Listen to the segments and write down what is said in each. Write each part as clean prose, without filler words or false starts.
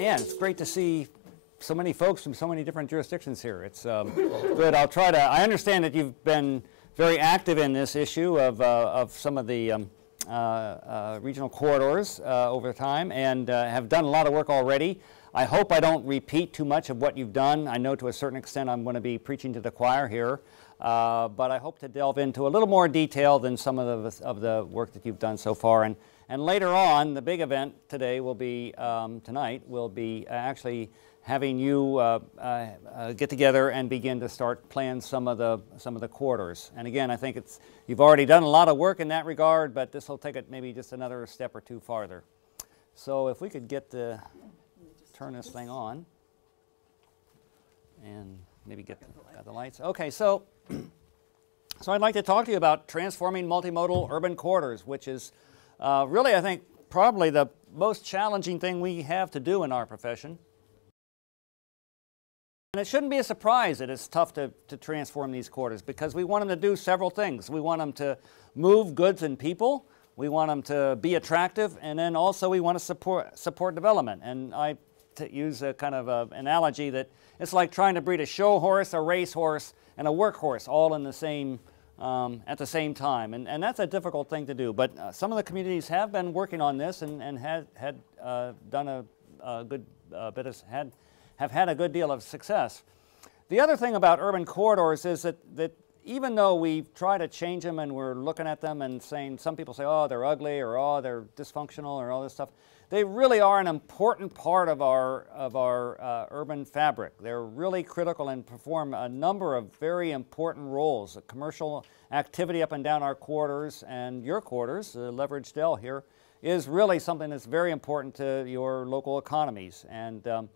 Dan, it's great to see so many folks from so many different jurisdictions here. It's good. I'll try to, I understand that you've been very active in this issue of some of the regional corridors over time and have done a lot of work already. I hope I don't repeat too much of what you've done. I know to a certain extent I'm going to be preaching to the choir here, but I hope to delve into a little more detail than some of the work that you've done so far. And later on, the big event today will be, tonight, will be actually having you get together and begin to start plan some of the corridors. And again, I think you've already done a lot of work in that regard, but this will take it maybe just another step or two farther. So if we could turn this thing on and maybe get the lights. Okay, so I'd like to talk to you about transforming multimodal urban corridors, which is really, I think, probably the most challenging thing we have to do in our profession. And it shouldn't be a surprise that it's tough to transform these corridors, because we want them to do several things. We want them to move goods and people. We want them to be attractive, and then also we want to support development. And I use a kind of analogy that it's like trying to breed a show horse, a race horse, and a work horse all in the same at the same time, and that's a difficult thing to do. But some of the communities have been working on this and had done a good bit of have had a good deal of success. The other thing about urban corridors is that even though we try to change them and we're looking at them and saying, some people say, oh, they're ugly, or oh, they're dysfunctional, or all this stuff, they really are an important part of our urban fabric. They're really critical and perform a number of very important roles. A commercial activity up and down our corridors, and your corridors, Leverage Dell here, is really something that's very important to your local economies. And the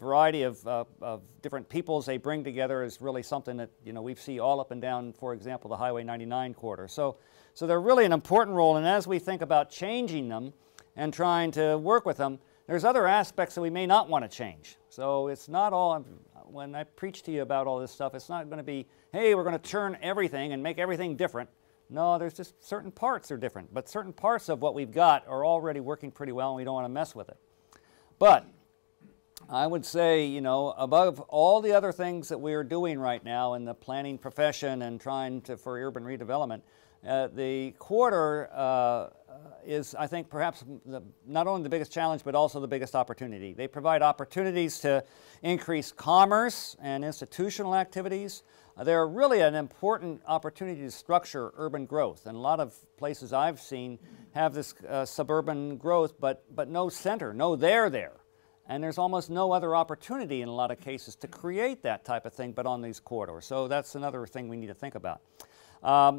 variety of different peoples they bring together is really something that we see all up and down, for example, the Highway 99 corridor. So they're really an important role, and as we think about changing them and trying to work with them, there's other aspects that we may not want to change. So it's not all, when I preach to you about all this stuff, it's not going to be, hey, we're going to turn everything and make everything different. No, there's just certain parts are different, but certain parts of what we've got are already working pretty well, and we don't want to mess with it. But I would say, above all the other things that we are doing right now in the planning profession and trying for urban redevelopment, the corridor is, I think, perhaps not only the biggest challenge, but also the biggest opportunity. They provide opportunities to increase commerce and institutional activities. They're really an important opportunity to structure urban growth. And a lot of places I've seen have this suburban growth, but no center, no there. And there's almost no other opportunity in a lot of cases to create that type of thing but on these corridors. So that's another thing we need to think about.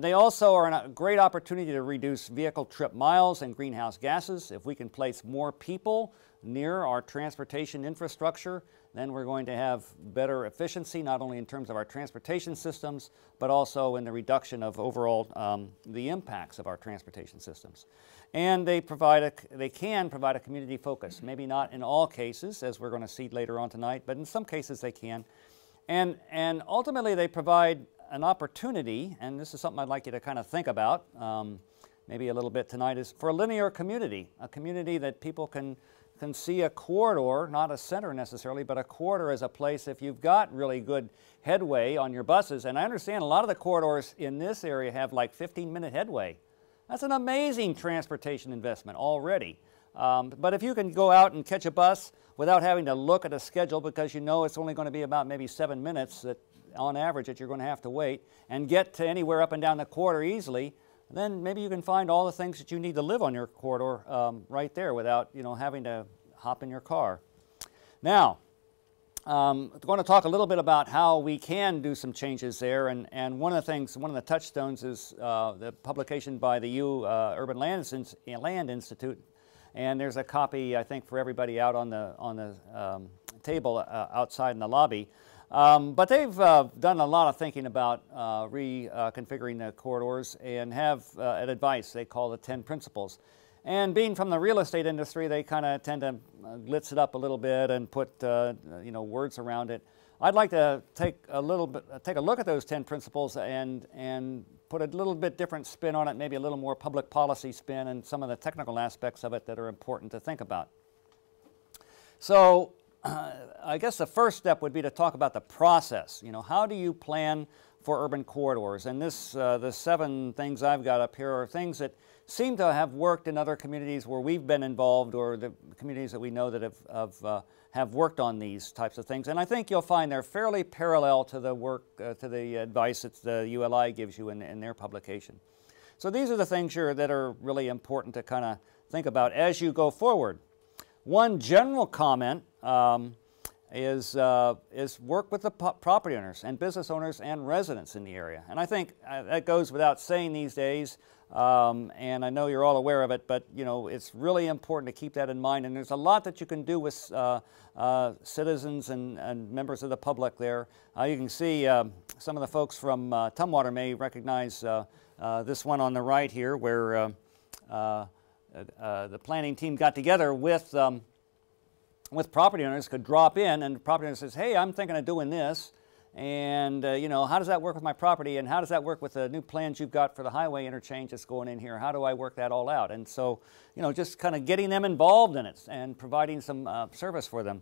They also are a great opportunity to reduce vehicle trip miles and greenhouse gases. If we can place more people near our transportation infrastructure, then we're going to have better efficiency, not only in terms of our transportation systems, but also in the reduction of overall the impacts of our transportation systems. And they can provide a community focus, maybe not in all cases, as we're going to see later on tonight, but in some cases they can. And ultimately they provide an opportunity, and this is something I'd like you to kind of think about, maybe a little bit tonight, is for a linear community, a community that people can see a corridor, not a center necessarily, but a corridor as a place if you've got really good headway on your buses. And I understand a lot of the corridors in this area have like 15-minute headway. That's an amazing transportation investment already. But if you can go out and catch a bus without having to look at a schedule, because it's only going to be about maybe 7 minutes that on average that you're going to have to wait, and get to anywhere up and down the corridor easily, then maybe you can find all the things that you need to live on your corridor right there without having to hop in your car. Now, I'm going to talk a little bit about how we can do some changes there, and one of the touchstones is the publication by the Urban Land Institute, and there's a copy, I think, for everybody out on the table outside in the lobby. But they've done a lot of thinking about reconfiguring the corridors and have an advice they call the 10 principles. And being from the real estate industry, they kind of tend to glitz it up a little bit and put words around it. I'd like to take a look at those 10 principles and put a little bit different spin on it, maybe a little more public policy spin and some of the technical aspects of it that are important to think about. So I guess the first step would be to talk about the process. You know, how do you plan for urban corridors? And this, the 7 things I've got up here are things that seem to have worked in other communities where we've been involved, or the communities that we know that have worked on these types of things. And I think you'll find they're fairly parallel to the work, to the advice that the ULI gives you in their publication. So these are the things that are really important to kind of think about as you go forward. One general comment is work with the property owners and business owners and residents in the area. And I think that goes without saying these days, and I know you're all aware of it, but you know, it's really important to keep that in mind. And there's a lot that you can do with citizens and members of the public there. You can see some of the folks from Tumwater may recognize this one on the right here, where the planning team got together with property owners, could drop in, and the property owner says, hey, I'm thinking of doing this, and you know, how does that work with my property, and how does that work with the new plans you've got for the highway interchange that's going in here? How do I work that all out? And so, you know, just kind of getting them involved in it and providing some service for them.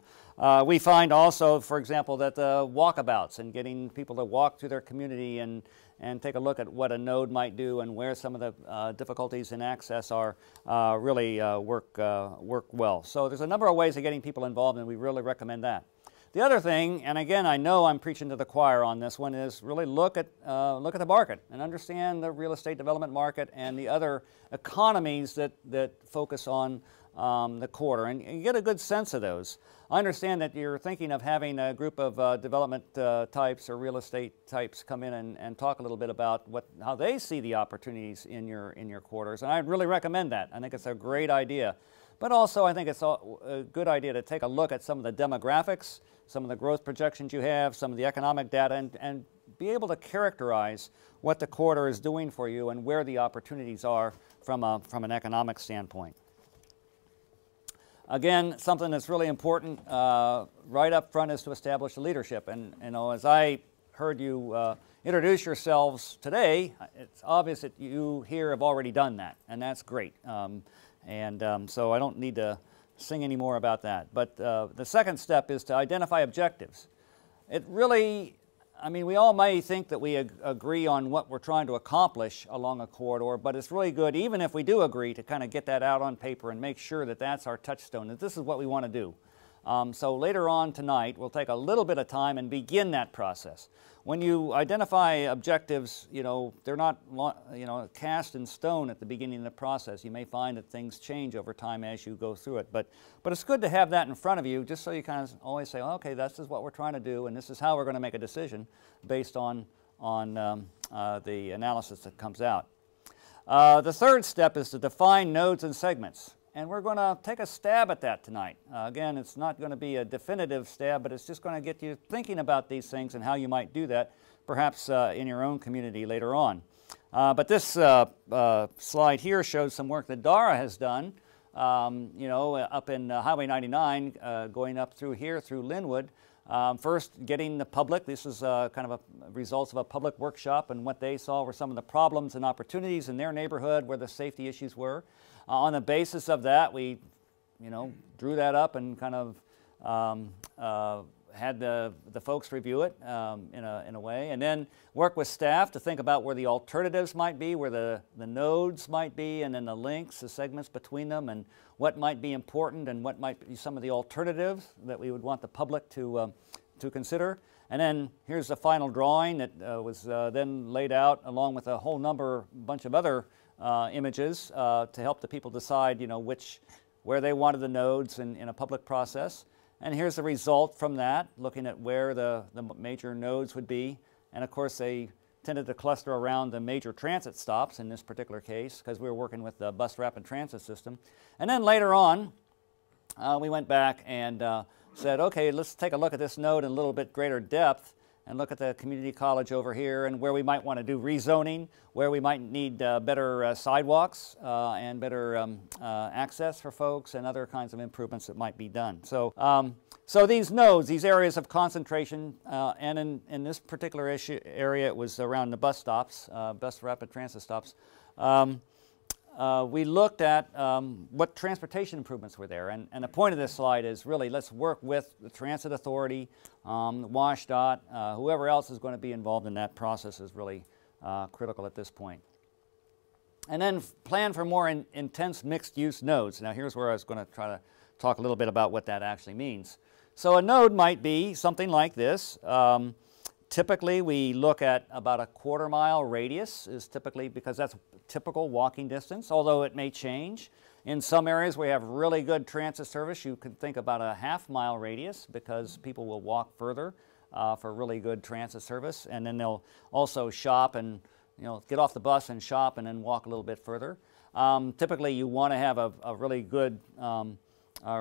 We find also, for example, that the walkabouts and getting people to walk through their community and take a look at what a node might do and where some of the difficulties in access are really work well. So there's a number of ways of getting people involved, and we really recommend that. The other thing, and again, I know I'm preaching to the choir on this one, is really look at the market and understand the real estate development market and the other economies that focus on the corridor, and get a good sense of those. I understand that you're thinking of having a group of development types or real estate types come in and talk a little bit about how they see the opportunities in your corridors, and I'd really recommend that. I think it's a great idea. But also I think it's a good idea to take a look at some of the demographics, some of the growth projections you have, some of the economic data, and be able to characterize what the corridor is doing for you and where the opportunities are from an economic standpoint. Again, something that's really important right up front is to establish the leadership. And you know, as I heard you introduce yourselves today, it's obvious that you here have already done that, and that's great. So I don't need to sing any more about that. But the second step is to identify objectives. It really, I mean, we all may think that we agree on what we're trying to accomplish along a corridor, but it's really good, even if we do agree, to kind of get that out on paper and make sure that that's our touchstone, that this is what we want to do. So later on tonight, we'll take a little bit of time and begin that process. When you identify objectives, you know, they're not, you know, cast in stone at the beginning of the process. You may find that things change over time as you go through it. But it's good to have that in front of you, just so you kind of always say, okay, this is what we're trying to do, and this is how we're going to make a decision based on the analysis that comes out. The third step is to define nodes and segments. And we're going to take a stab at that tonight. Again, it's not going to be a definitive stab, but it's just going to get you thinking about these things and how you might do that, perhaps in your own community later on. But this slide here shows some work that Dara has done, you know, up in Highway 99, going up through here, through Linwood. First, getting the public. This is kind of results of a public workshop, and what they saw were some of the problems and opportunities in their neighborhood where the safety issues were. On the basis of that, we, you know, drew that up and kind of had the folks review it in a way, and then work with staff to think about where the alternatives might be, where the nodes might be, and then the links, the segments between them, and what might be important and what might be some of the alternatives that we would want the public to consider. And then here's the final drawing that was then laid out along with a whole bunch of other images to help the people decide, you know, where they wanted the nodes in a public process. And here's the result from that, looking at where the major nodes would be. And of course, they tended to cluster around the major transit stops in this particular case, because we were working with the bus rapid transit system. And then later on, we went back and said, okay, let's take a look at this node in a little bit greater depth and look at the community college over here and where we might want to do rezoning, where we might need better sidewalks and better access for folks and other kinds of improvements that might be done. So these nodes, these areas of concentration, and in this particular area it was around the bus stops, bus rapid transit stops, we looked at what transportation improvements were there. And the point of this slide is really let's work with the Transit Authority, WashDOT, whoever else is going to be involved in that process is really critical at this point. And then plan for more intense mixed-use nodes. Now here's where I was going to try to talk a little bit about what that actually means. So a node might be something like this. Typically we look at about a quarter-mile radius is typically, because that's typical walking distance, although it may change. In some areas where you have really good transit service, you could think about a half-mile radius because people will walk further for really good transit service, and then they'll also shop and get off the bus and shop and then walk a little bit further. Typically you want to have a really good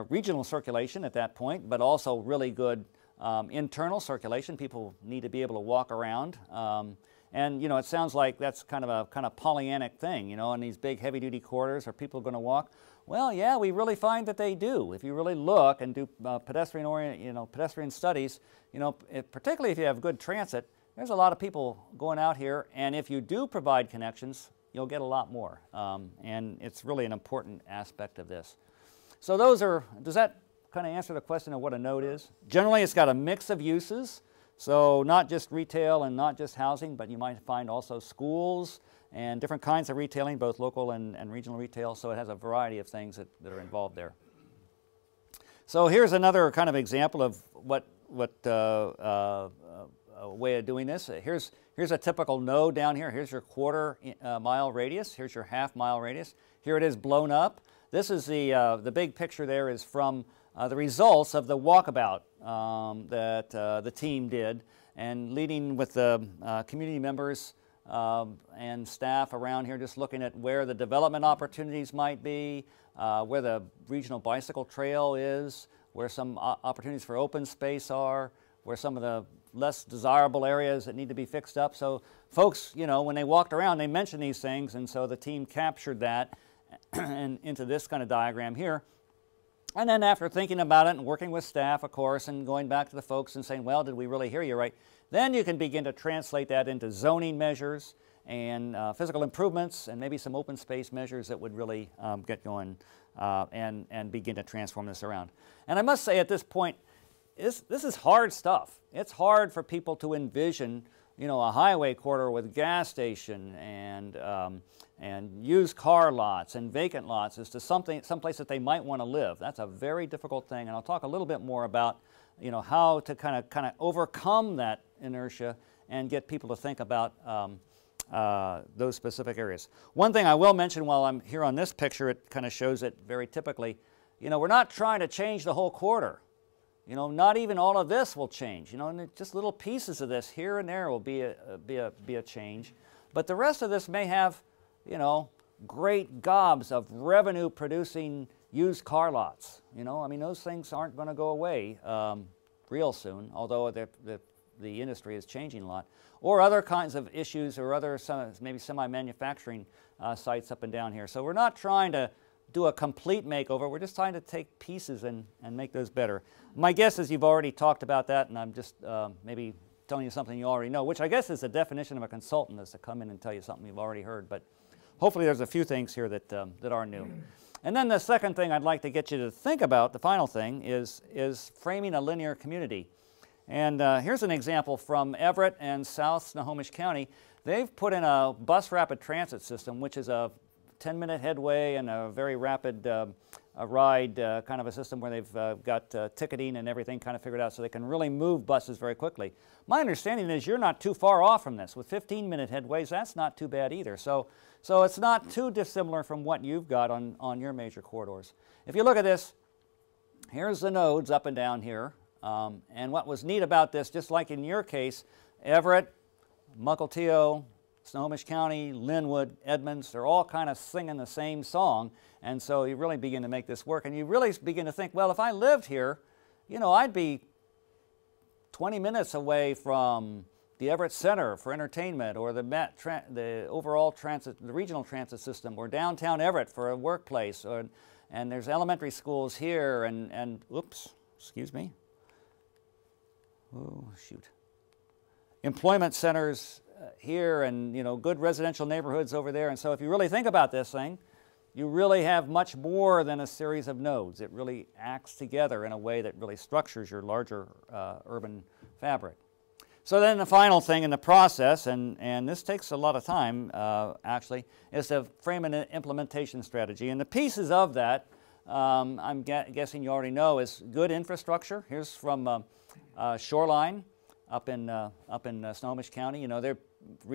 regional circulation at that point, but also really good internal circulation. People need to be able to walk around. And it sounds like that's kind of a Pollyannic thing, in these big heavy-duty corridors. Are people going to walk? Well, yeah, we really find that they do. If you really look and do pedestrian studies, particularly if you have good transit, there's a lot of people going out here, and if you do provide connections, you'll get a lot more. And it's really an important aspect of this. So does that kind of answer the question of what a node is? Generally, it's got a mix of uses. So not just retail and not just housing, but you might find also schools and different kinds of retailing, both local and regional retail. So it has a variety of things that are involved there. So here's another kind of example of what a way of doing this. Here's a typical node down here. Here's your quarter-mile radius. Here's your half-mile radius. Here it is blown up. This is the big picture there is from the results of the walkabout that the team did, and leading with the community members and staff around here, just looking at where the development opportunities might be, where the regional bicycle trail is, where some opportunities for open space are, where some of the less desirable areas that need to be fixed up. So folks, when they walked around, they mentioned these things, and so the team captured that and into this kind of diagram here. And then after thinking about it and working with staff, of course, and going back to the folks and saying, well, did we really hear you right? Then you can begin to translate that into zoning measures and physical improvements and maybe some open space measures that would really get going and begin to transform this around. And I must say at this point, this is hard stuff. It's hard for people to envision, a highway corridor with gas station and used car lots and vacant lots as to someplace that they might want to live. That's a very difficult thing, and I'll talk a little bit more about, how to kind of overcome that inertia and get people to think about those specific areas. One thing I will mention while I'm here on this picture, it kind of shows it very typically. We're not trying to change the whole corridor. Not even all of this will change. And just little pieces of this here and there will be a change. But the rest of this may have, great gobs of revenue-producing used car lots. Those things aren't going to go away real soon, although the industry is changing a lot. Or other kinds of issues or other maybe semi-manufacturing sites up and down here. So we're not trying to do a complete makeover. We're just trying to take pieces and make those better. My guess is you've already talked about that, and I'm just maybe telling you something you already know, which I guess is the definition of a consultant, is to come in and tell you something you've already heard. But hopefully there's a few things here that are new. And then the second thing I'd like to get you to think about, the final thing, is framing a linear community. And here's an example from Everett and South Snohomish County. They've put in a bus rapid transit system, which is a 10-minute headway and a very rapid ride kind of a system where they've got ticketing and everything kind of figured out so they can really move buses very quickly. My understanding is you're not too far off from this. With 15-minute headways, that's not too bad either. So it's not too dissimilar from what you've got on your major corridors. If you look at this, here's the nodes up and down here. And what was neat about this, just like in your case, Everett, Mukilteo, Snohomish County, Linwood, Edmonds, they're all kind of singing the same song. And so you really begin to make this work. And you really begin to think, well, if I lived here, I'd be 20 minutes away from the Everett Center for entertainment, or the overall transit, the regional transit system, or downtown Everett for a workplace, and there's elementary schools here, and oops, excuse me. Oh, shoot. Employment centers here, and good residential neighborhoods over there. And so if you really think about this thing, you really have much more than a series of nodes. It really acts together in a way that really structures your larger urban fabric. So then the final thing in the process, and this takes a lot of time actually, is to frame an implementation strategy. And the pieces of that, I'm guessing you already know, is good infrastructure. Here's from Shoreline up in Snohomish County. You know, they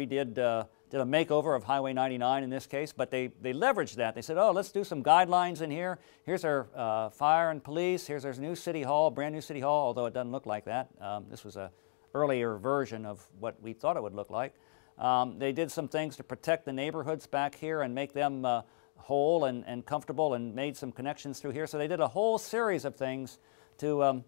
did a makeover of Highway 99 in this case, but they leveraged that. They said, oh, let's do some guidelines in here. Here's our fire and police. Here's our new city hall, brand new city hall, although it doesn't look like that. This was a earlier version of what we thought it would look like. They did some things to protect the neighborhoods back here and make them whole and comfortable, and made some connections through here. So they did a whole series of things to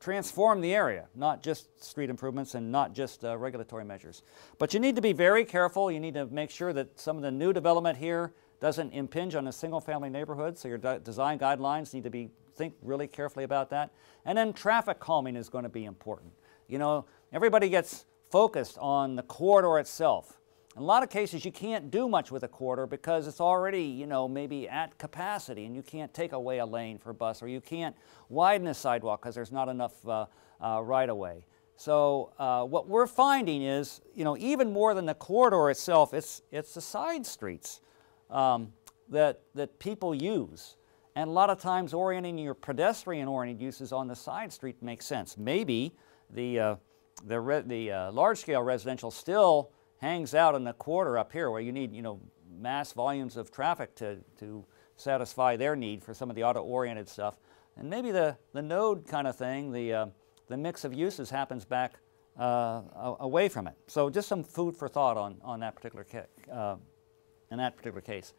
transform the area, not just street improvements and not just regulatory measures. But you need to be very careful. You need to make sure that some of the new development here doesn't impinge on a single-family neighborhood, so your design guidelines need to think really carefully about that. And then traffic calming is going to be important. You know, everybody gets focused on the corridor itself. In a lot of cases, you can't do much with a corridor because it's already, you know, maybe at capacity, and you can't take away a lane for a bus, or you can't widen a sidewalk because there's not enough right-of-way. So what we're finding is, you know, even more than the corridor itself, it's the side streets that people use. And a lot of times orienting your pedestrian-oriented uses on the side street makes sense. Maybe the large-scale residential still hangs out in the quarter up here where you need, you know, mass volumes of traffic to satisfy their need for some of the auto-oriented stuff. And maybe the node kind of thing, the mix of uses happens back away from it. So just some food for thought on that particular case.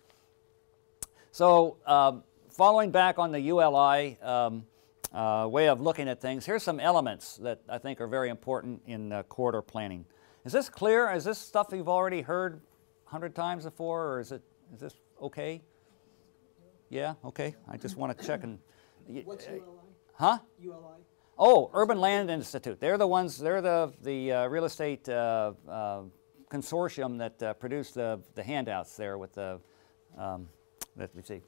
So following back on the ULI way of looking at things, here's some elements that I think are very important in corridor planning. Is this clear? Is this stuff you've already heard 100 times before, or is this okay? Yeah, okay. I just want to check and. What's ULI? Huh? ULI. Oh, Urban Land Institute. They're the ones. They're the real estate consortium that produced the handouts there with the. Let me see.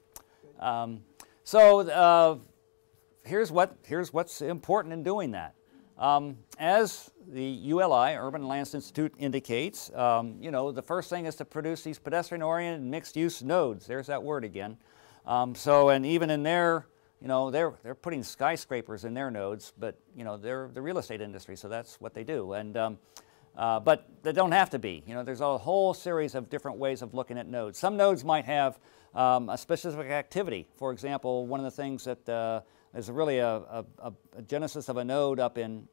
Here's what's important in doing that. As the ULI, Urban Lands Institute, indicates, you know, the first thing is to produce these pedestrian-oriented mixed-use nodes. There's that word again. And even in their, you know, they're putting skyscrapers in their nodes, but, you know, they're the real estate industry, so that's what they do. And but they don't have to be. You know, there's a whole series of different ways of looking at nodes. Some nodes might have a specific activity. For example, one of the things that is really a genesis of a node up in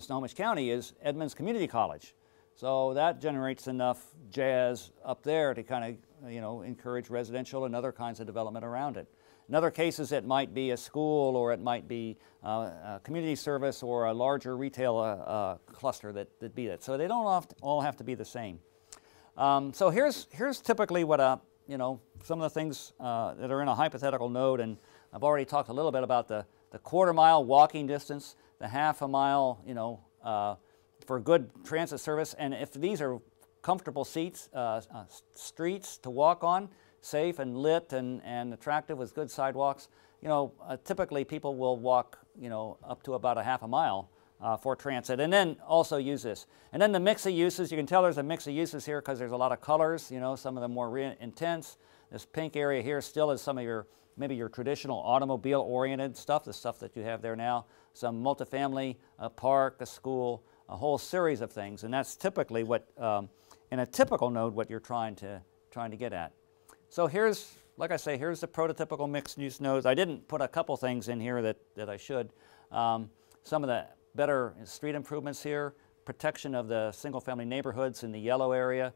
Snohomish County is Edmonds Community College. So that generates enough jazz up there to kind of, you know, encourage residential and other kinds of development around it. In other cases, it might be a school, or it might be a community service, or a larger retail cluster that be it. So they don't all have to be the same. So here's typically what you know, some of the things that are in a hypothetical node, and I've already talked a little bit about the quarter-mile walking distance, the half-a-mile, you know, for good transit service. And if these are comfortable streets to walk on, safe and lit and attractive with good sidewalks, you know, typically people will walk, you know, up to about a half a mile for transit, and then also use this. And then the mix of uses, you can tell there's a mix of uses here because there's a lot of colors, you know, some of them more intense. This pink area here still is some of your, maybe your traditional automobile-oriented stuff, the stuff that you have there now. Some multifamily, a park, a school, a whole series of things. And that's typically what, in a typical node, what you're trying to get at. So here's, like I say, here's the prototypical mixed-use nodes. I didn't put a couple things in here that I should. Some of the better street improvements here, protection of the single-family neighborhoods in the yellow area,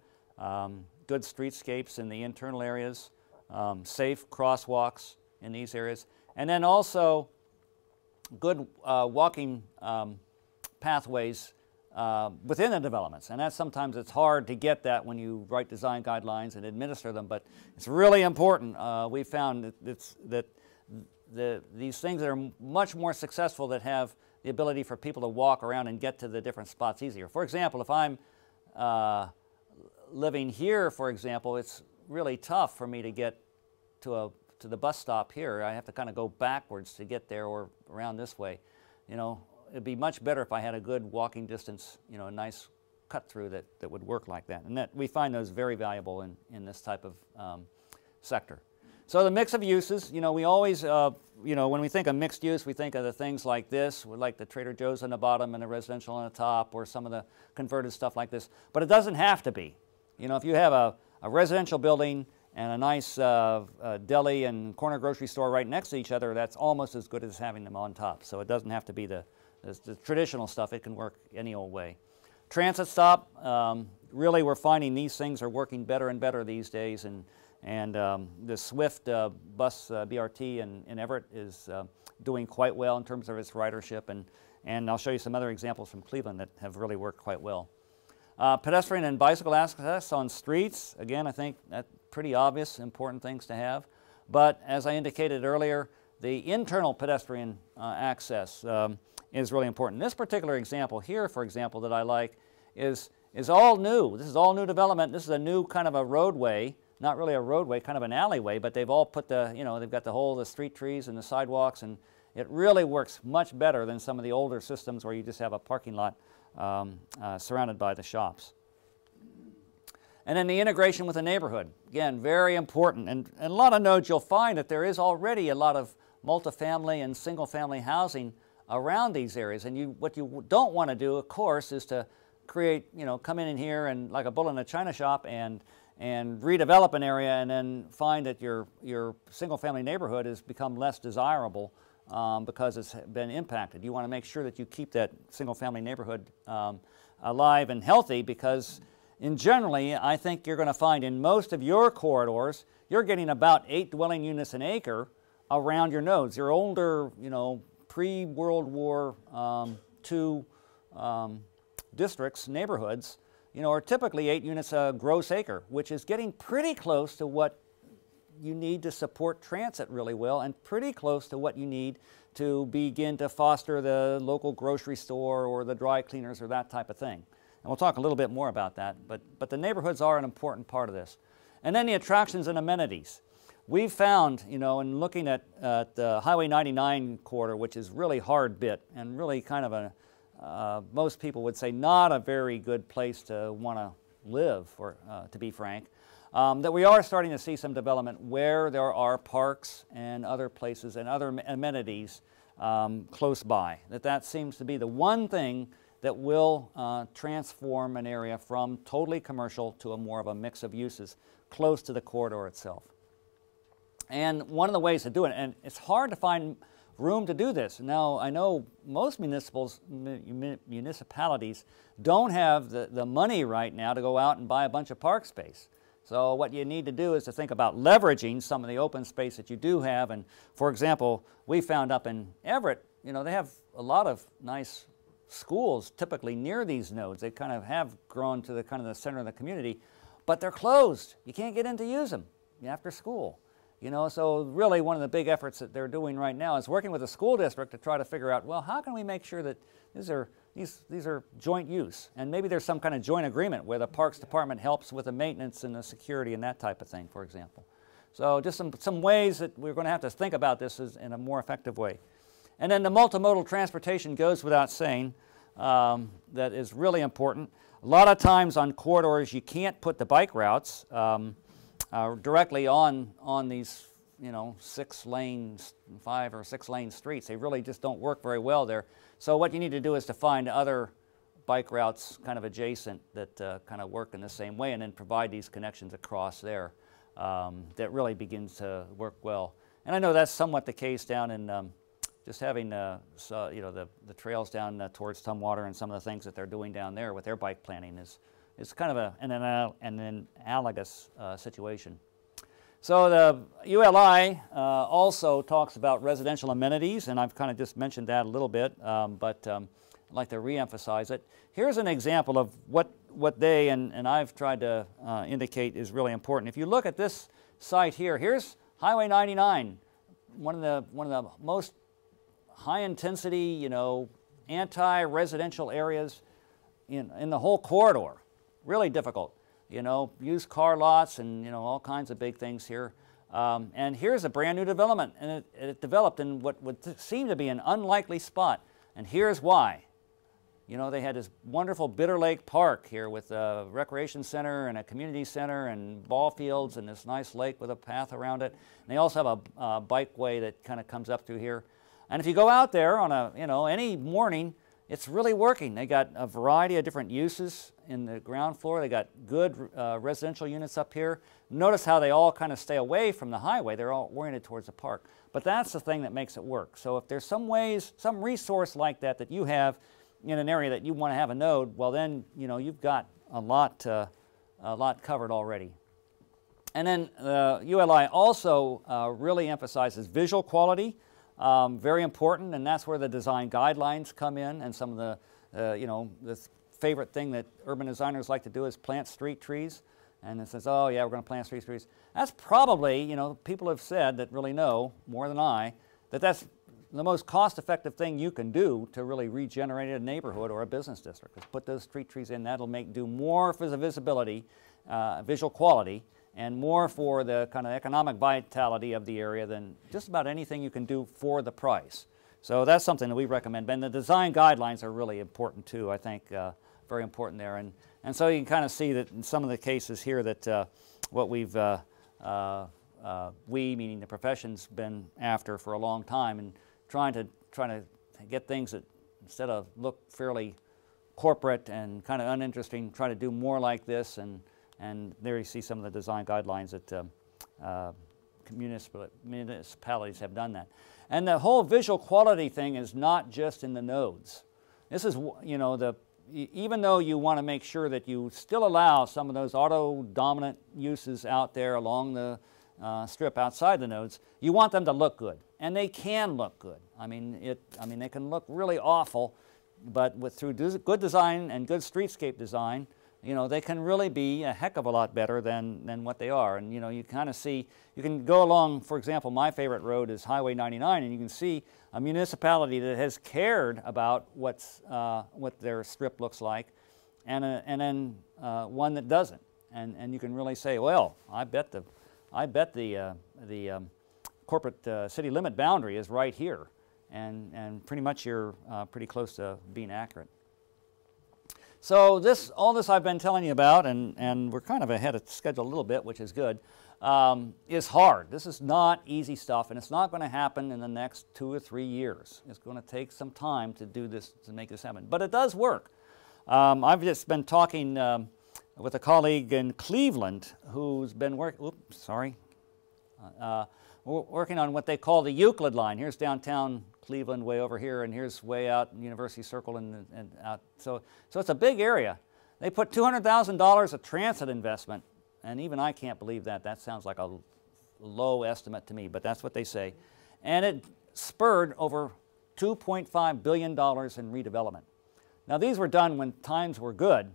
good streetscapes in the internal areas, safe crosswalks in these areas, and then also good walking pathways within the developments. And that's sometimes it's hard to get that when you write design guidelines and administer them, but it's really important. We found that these things that are much more successful that have the ability for people to walk around and get to the different spots easier. For example, if I'm living here, for example, it's really tough for me to get to the bus stop here. I have to kind of go backwards to get there or around this way. You know, it'd be much better if I had a good walking distance, you know, a nice cut through that would work like that. And that we find those very valuable in this type of sector. So the mix of uses, you know, we always, you know, when we think of mixed use, we think of the things like this, like the Trader Joe's on the bottom and the residential on the top, or some of the converted stuff like this. But it doesn't have to be. You know, if you have a residential building and a nice deli and corner grocery store right next to each other, that's almost as good as having them on top. So it doesn't have to be the traditional stuff. It can work any old way. Transit stop, really we're finding these things are working better and better these days, and the Swift bus BRT in Everett is doing quite well in terms of its ridership, and I'll show you some other examples from Cleveland that have really worked quite well. Pedestrian and bicycle access on streets, again, I think that's pretty obvious, important things to have. But as I indicated earlier, the internal pedestrian access is really important. This particular example here, for example, that I like is all new. This is all new development. This is a new kind of a roadway, not really a roadway, kind of an alleyway, but they've all put the, you know, they've got the street trees and the sidewalks, and it really works much better than some of the older systems where you just have a parking lot surrounded by the shops. And then the integration with the neighborhood. Again, very important. And a lot of nodes you'll find that there is already a lot of multifamily and single-family housing around these areas. And what you don't want to do, of course, is to create, you know, come in here and like a bull in a china shop and redevelop an area and then find that your single-family neighborhood has become less desirable because it's been impacted. You want to make sure that you keep that single-family neighborhood alive and healthy, because generally, I think you're going to find in most of your corridors, you're getting about 8 dwelling units an acre around your nodes. Your older, you know, pre-World War II districts, neighborhoods, you know, are typically 8 units a gross acre, which is getting pretty close to what you need to support transit really well, and pretty close to what you need to begin to foster the local grocery store or the dry cleaners or that type of thing. And we'll talk a little bit more about that, but the neighborhoods are an important part of this. And then the attractions and amenities. We've found, you know, in looking at the Highway 99 corridor, which is really hard bit and really kind of a, most people would say not a very good place to want to live, or to be frank, that we are starting to see some development where there are parks and other places and other amenities close by. That seems to be the one thing that will transform an area from totally commercial to a more of a mix of uses close to the corridor itself. And one of the ways to do it, and it's hard to find room to do this. Now, I know most municipalities don't have the money right now to go out and buy a bunch of park space. So what you need to do is to think about leveraging some of the open space that you do have. And for example, we found up in Everett, you know, they have a lot of nice schools typically near these nodes. They kind of have grown to the kind of the center of the community, but they're closed. You can't get in to use them after school. You know, so really one of the big efforts that they're doing right now is working with the school district to try to figure out, well, how can we make sure that these are joint use? And maybe there's some kind of joint agreement where the Parks Department helps with the maintenance and the security and that type of thing, for example. So just some ways that we're going to have to think about this in a more effective way. And then the multimodal transportation goes without saying. That is really important. A lot of times on corridors you can't put the bike routes directly on these, you know, 5 or 6 lane streets. They really just don't work very well there. So what you need to do is to find other bike routes kind of adjacent that kind of work in the same way, and then provide these connections across there that really begins to work well. And I know that's somewhat the case down in just having you know, the trails down towards Tumwater, and some of the things that they're doing down there with their bike planning is kind of an analogous situation. So the ULI also talks about residential amenities, and I've kind of just mentioned that a little bit, but I'd like to reemphasize it. Here's an example of what they and I've tried to indicate is really important. If you look at this site here, here's Highway 99, one of the most high-intensity, you know, anti-residential areas in the whole corridor. Really difficult. you know, used car lots and, you know, all kinds of big things here. And here's a brand new development, and it developed in what would seem to be an unlikely spot. And here's why. You know, they had this wonderful Bitter Lake Park here with a recreation center and a community center and ball fields and this nice lake with a path around it. And they also have a bikeway that kind of comes up through here. And if you go out there on a, you know, any morning, it's really working. They got a variety of different uses in the ground floor. They got good residential units up here. Notice how they all kind of stay away from the highway. They're all oriented towards the park. But that's the thing that makes it work. So if there's some ways, some resource like that that you have in an area that you want to have a node, well then, you know, you've got a lot covered already. And then ULI also really emphasizes visual quality, very important, and that's where the design guidelines come in. And some of the, you know, the favorite thing that urban designers like to do is plant street trees. And it says, oh yeah, we're going to plant street trees. That's probably, you know, people have said that really know more than I, that that's the most cost-effective thing you can do to really regenerate a neighborhood or a business district is put those street trees in. That'll do more for the visibility, visual quality, and more for the kind of economic vitality of the area than just about anything you can do for the price. So that's something that we recommend. And the design guidelines are really important too, I think, very important there. And so you can kind of see that in some of the cases here that what we've, we, meaning the profession's been after for a long time, and trying to get things that instead of look fairly corporate and kind of uninteresting, try to do more like this. And there you see some of the design guidelines that municipalities have done that. And the whole visual quality thing is not just in the nodes. This is, you know, even though you want to make sure that you still allow some of those auto-dominant uses out there along the strip outside the nodes, you want them to look good. And they can look good. I mean, they can look really awful, but through good design and good streetscape design, you know, they can really be a heck of a lot better than what they are. And, you know, you kind of see, you can go along, for example, my favorite road is Highway 99, and you can see a municipality that has cared about what their strip looks like, and then one that doesn't. And you can really say, well, I bet the corporate city limit boundary is right here, and pretty much you're pretty close to being accurate. So all this I've been telling you about, and we're kind of ahead of schedule a little bit, which is good, is hard. This is not easy stuff, and it's not going to happen in the next 2 or 3 years. It's going to take some time to do this, to make this happen. But it does work. I've just been talking with a colleague in Cleveland who's been working on what they call the Euclid line. Here's downtown Cleveland way over here, and here's way out in University Circle and out. So it's a big area. They put $200,000 of transit investment, and even I can't believe that. That sounds like a low estimate to me, but that's what they say. And it spurred over $2.5 billion in redevelopment. Now these were done when times were good,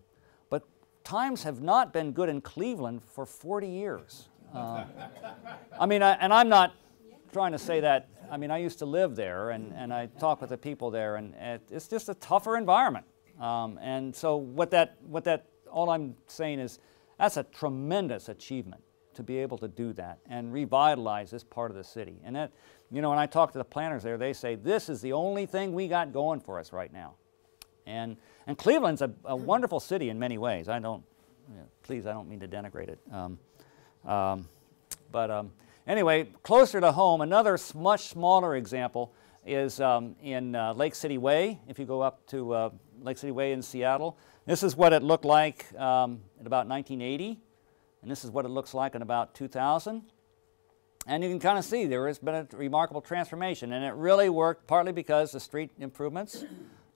but times have not been good in Cleveland for 40 years. I mean, and I'm not trying to say that. I mean, I used to live there, and I talk with the people there, and it's just a tougher environment. And so all I'm saying is that's a tremendous achievement to be able to do that and revitalize this part of the city. And that, you know, when I talk to the planners there, they say this is the only thing we got going for us right now. And Cleveland's a wonderful city in many ways. I don't mean to denigrate it. Anyway, closer to home, another much smaller example is in Lake City Way. If you go up to Lake City Way in Seattle, this is what it looked like at about 1980, and this is what it looks like in about 2000. And you can kind of see there has been a remarkable transformation, and it really worked partly because the street improvements.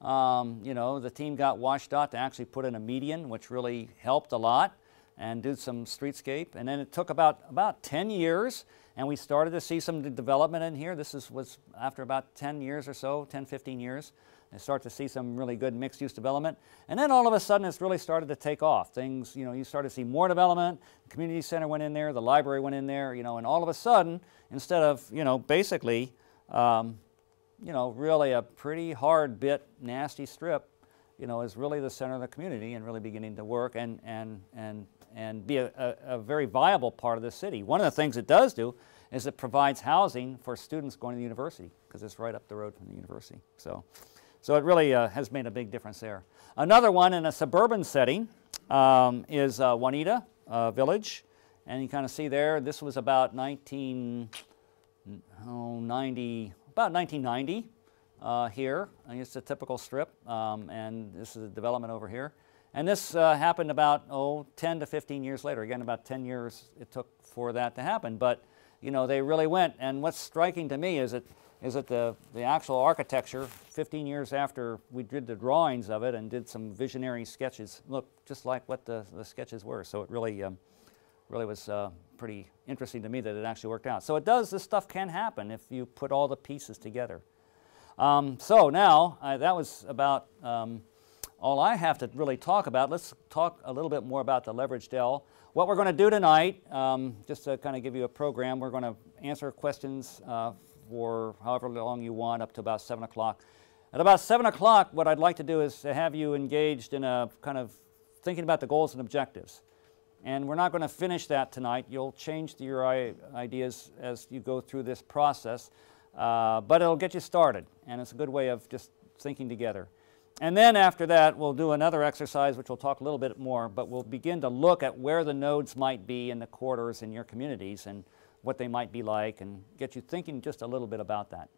You know, the team got WashDOT to actually put in a median, which really helped a lot, and did some streetscape. And then it took about 10 years, and we started to see some development in here. This was after about 10 years or so, 10, 15 years. And start to see some really good mixed-use development. And then all of a sudden it's really started to take off. Things, you know, you started to see more development. The community center went in there, the library went in there, you know, and all of a sudden, instead of, you know, basically, you know, really a pretty hard bit, nasty strip, is really the center of the community and really beginning to work and be a very viable part of the city. One of the things it does do is it provides housing for students going to the university, because it's right up the road from the university. So it really has made a big difference there. Another one in a suburban setting is Juanita Village. And you kind of see there, this was about 1990 here. And it's a typical strip, and this is a development over here. And this happened about 10 to 15 years later. Again, about 10 years it took for that to happen. But they really went. And what's striking to me is that the actual architecture, 15 years after we did the drawings of it and did some visionary sketches, look just like what the sketches were. So it really was pretty interesting to me that it actually worked out. So this stuff can happen if you put all the pieces together. So now, that was about all I have to really talk about. Let's talk a little bit more about the leveraged L. What we're going to do tonight, just to kind of give you a program, we're going to answer questions for however long you want, up to about 7 o'clock. At about 7 o'clock, what I'd like to do is to have you engaged in a kind of thinking about the goals and objectives. And we're not going to finish that tonight. You'll change your ideas as you go through this process, but it'll get you started, and it's a good way of just thinking together. And then after that, we'll do another exercise, which we'll talk a little bit more, but we'll begin to look at where the nodes might be in the corridors in your communities and what they might be like, and get you thinking just a little bit about that.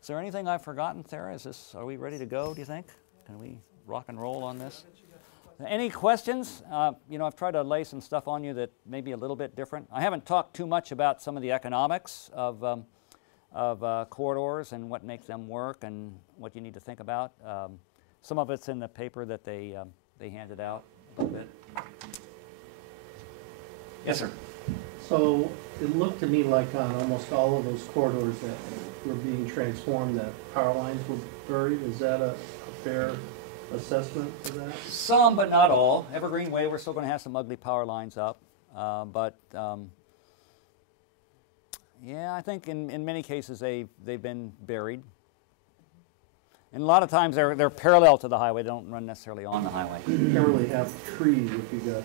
Is there anything I've forgotten, Sarah? Are we ready to go, do you think? Can we rock and roll on this? Any questions? I've tried to lay some stuff on you that may be a little bit different. I haven't talked too much about some of the economics of corridors and what makes them work and what you need to think about. Some of it's in the paper that they handed out a little bit. Yes, sir. So it looked to me like on almost all of those corridors that were being transformed, that power lines were buried. Is that a fair assessment of that? Some, but not all. Evergreen Way, we're still going to have some ugly power lines up. Yeah, I think in many cases they've been buried. And a lot of times they're parallel to the highway. They don't run necessarily on the highway. You can't really have trees if you got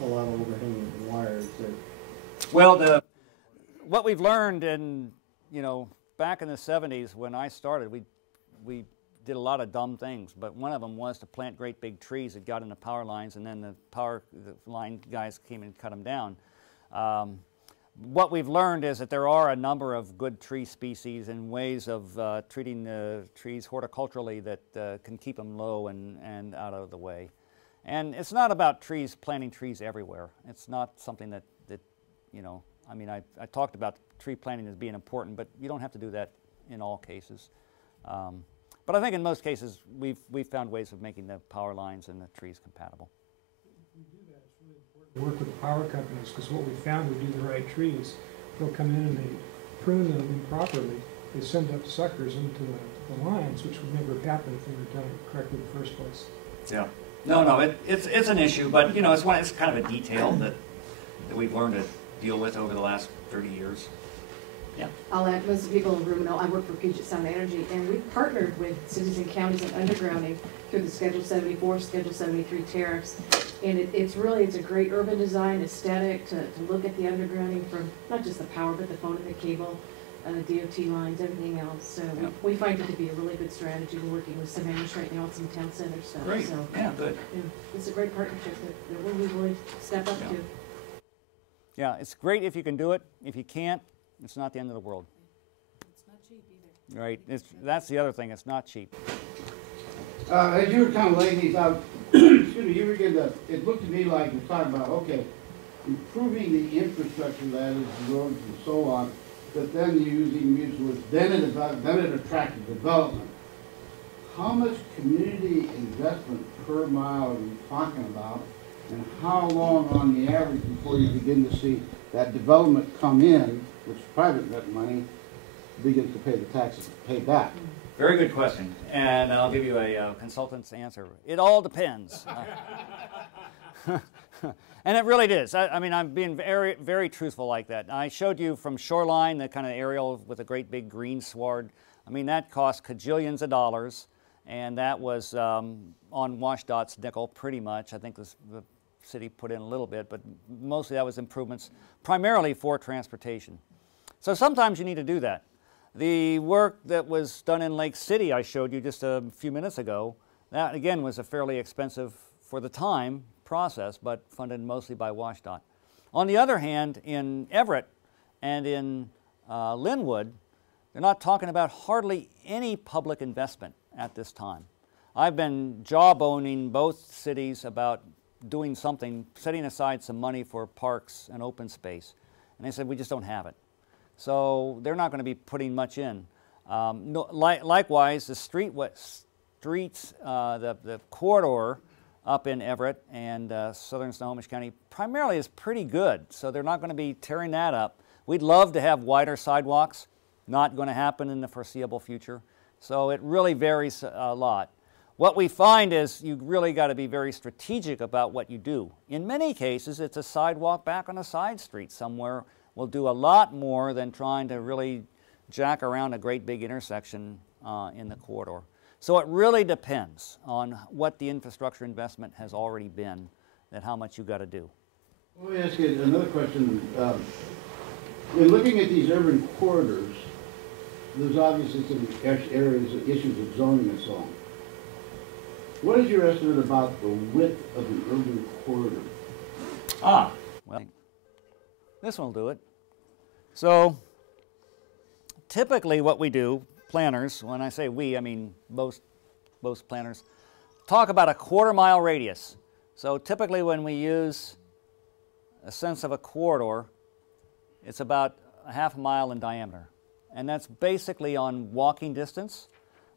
a lot of overhanging wires there. Well, what we've learned back in the 70s when I started, we did a lot of dumb things, but one of them was to plant great big trees that got into power lines, and then the line guys came and cut them down. What we've learned is that there are a number of good tree species and ways of treating the trees horticulturally that can keep them low and out of the way. And it's not about planting trees everywhere. It's not something that I talked about tree planting as being important, but you don't have to do that in all cases. But I think in most cases we've found ways of making the power lines and the trees compatible. If we do that, it's really important to work with the power companies, because what we found, we do the right trees, they'll come in and they prune them improperly. They send up suckers into the lines, which would never have happened if they were done correctly in the first place. Yeah. No, it's an issue, but it's kind of a detail that we've learned to deal with over the last 30 years. Yeah. I'll add, most people in the room know I work for Puget Sound Energy, and we've partnered with cities and counties in undergrounding through the Schedule 74, Schedule 73 tariffs. And it's a great urban design aesthetic to look at the undergrounding from not just the power, but the phone and the cable, DOT lines, everything else. So yeah, we find it to be a really good strategy. We're working with Sammamish right now on some town center stuff. Great. So, yeah, good. Yeah, it's a great partnership that we'll really step up to. Yeah, it's great if you can do it. If you can't, it's not the end of the world. It's not cheap either. Right. That's the other thing. It's not cheap. As you were kind of laying these out, excuse me, it looked to me like you're talking about, okay, improving the infrastructure, that is, the roads and so on, but then you use the words, then it attracted development. How much community investment per mile are you talking about, and how long on the average before you begin to see that development come in, which is private money, begins to pay the taxes, pay back? Very good question, and I'll give you a consultant's answer. It all depends. And it really is. I mean, I'm being very, very truthful like that. I showed you from Shoreline, the kind of aerial with a great big green sward. I mean, that costs cajillions of dollars, and that was on WashDOT's nickel pretty much. I think the city put in a little bit, but mostly that was improvements primarily for transportation. So sometimes you need to do that. The work that was done in Lake City I showed you just a few minutes ago, that again was a fairly expensive for the time process, but funded mostly by WashDOT. On the other hand, in Everett and in Linwood, they're not talking about hardly any public investment at this time. I've been jawboning both cities about doing something, setting aside some money for parks and open space. And they said, we just don't have it. So they're not going to be putting much in. Likewise, the streets, the corridor up in Everett and southern Snohomish County primarily is pretty good. So they're not going to be tearing that up. We'd love to have wider sidewalks. Not going to happen in the foreseeable future. So it really varies a lot. What we find is you really got to be very strategic about what you do. In many cases, it's a sidewalk back on a side street somewhere will do a lot more than trying to really jack around a great big intersection in the corridor. So it really depends on what the infrastructure investment has already been and how much you got to do. Let me ask you another question. In looking at these urban corridors, there's obviously some areas, issues of zoning and so on. What is your estimate about the width of an urban corridor? Well, this one will do it. So typically what we do, planners, when I say we, I mean most planners, talk about a quarter-mile radius. So typically when we use a sense of a corridor, it's about a half a mile in diameter. And that's basically on walking distance.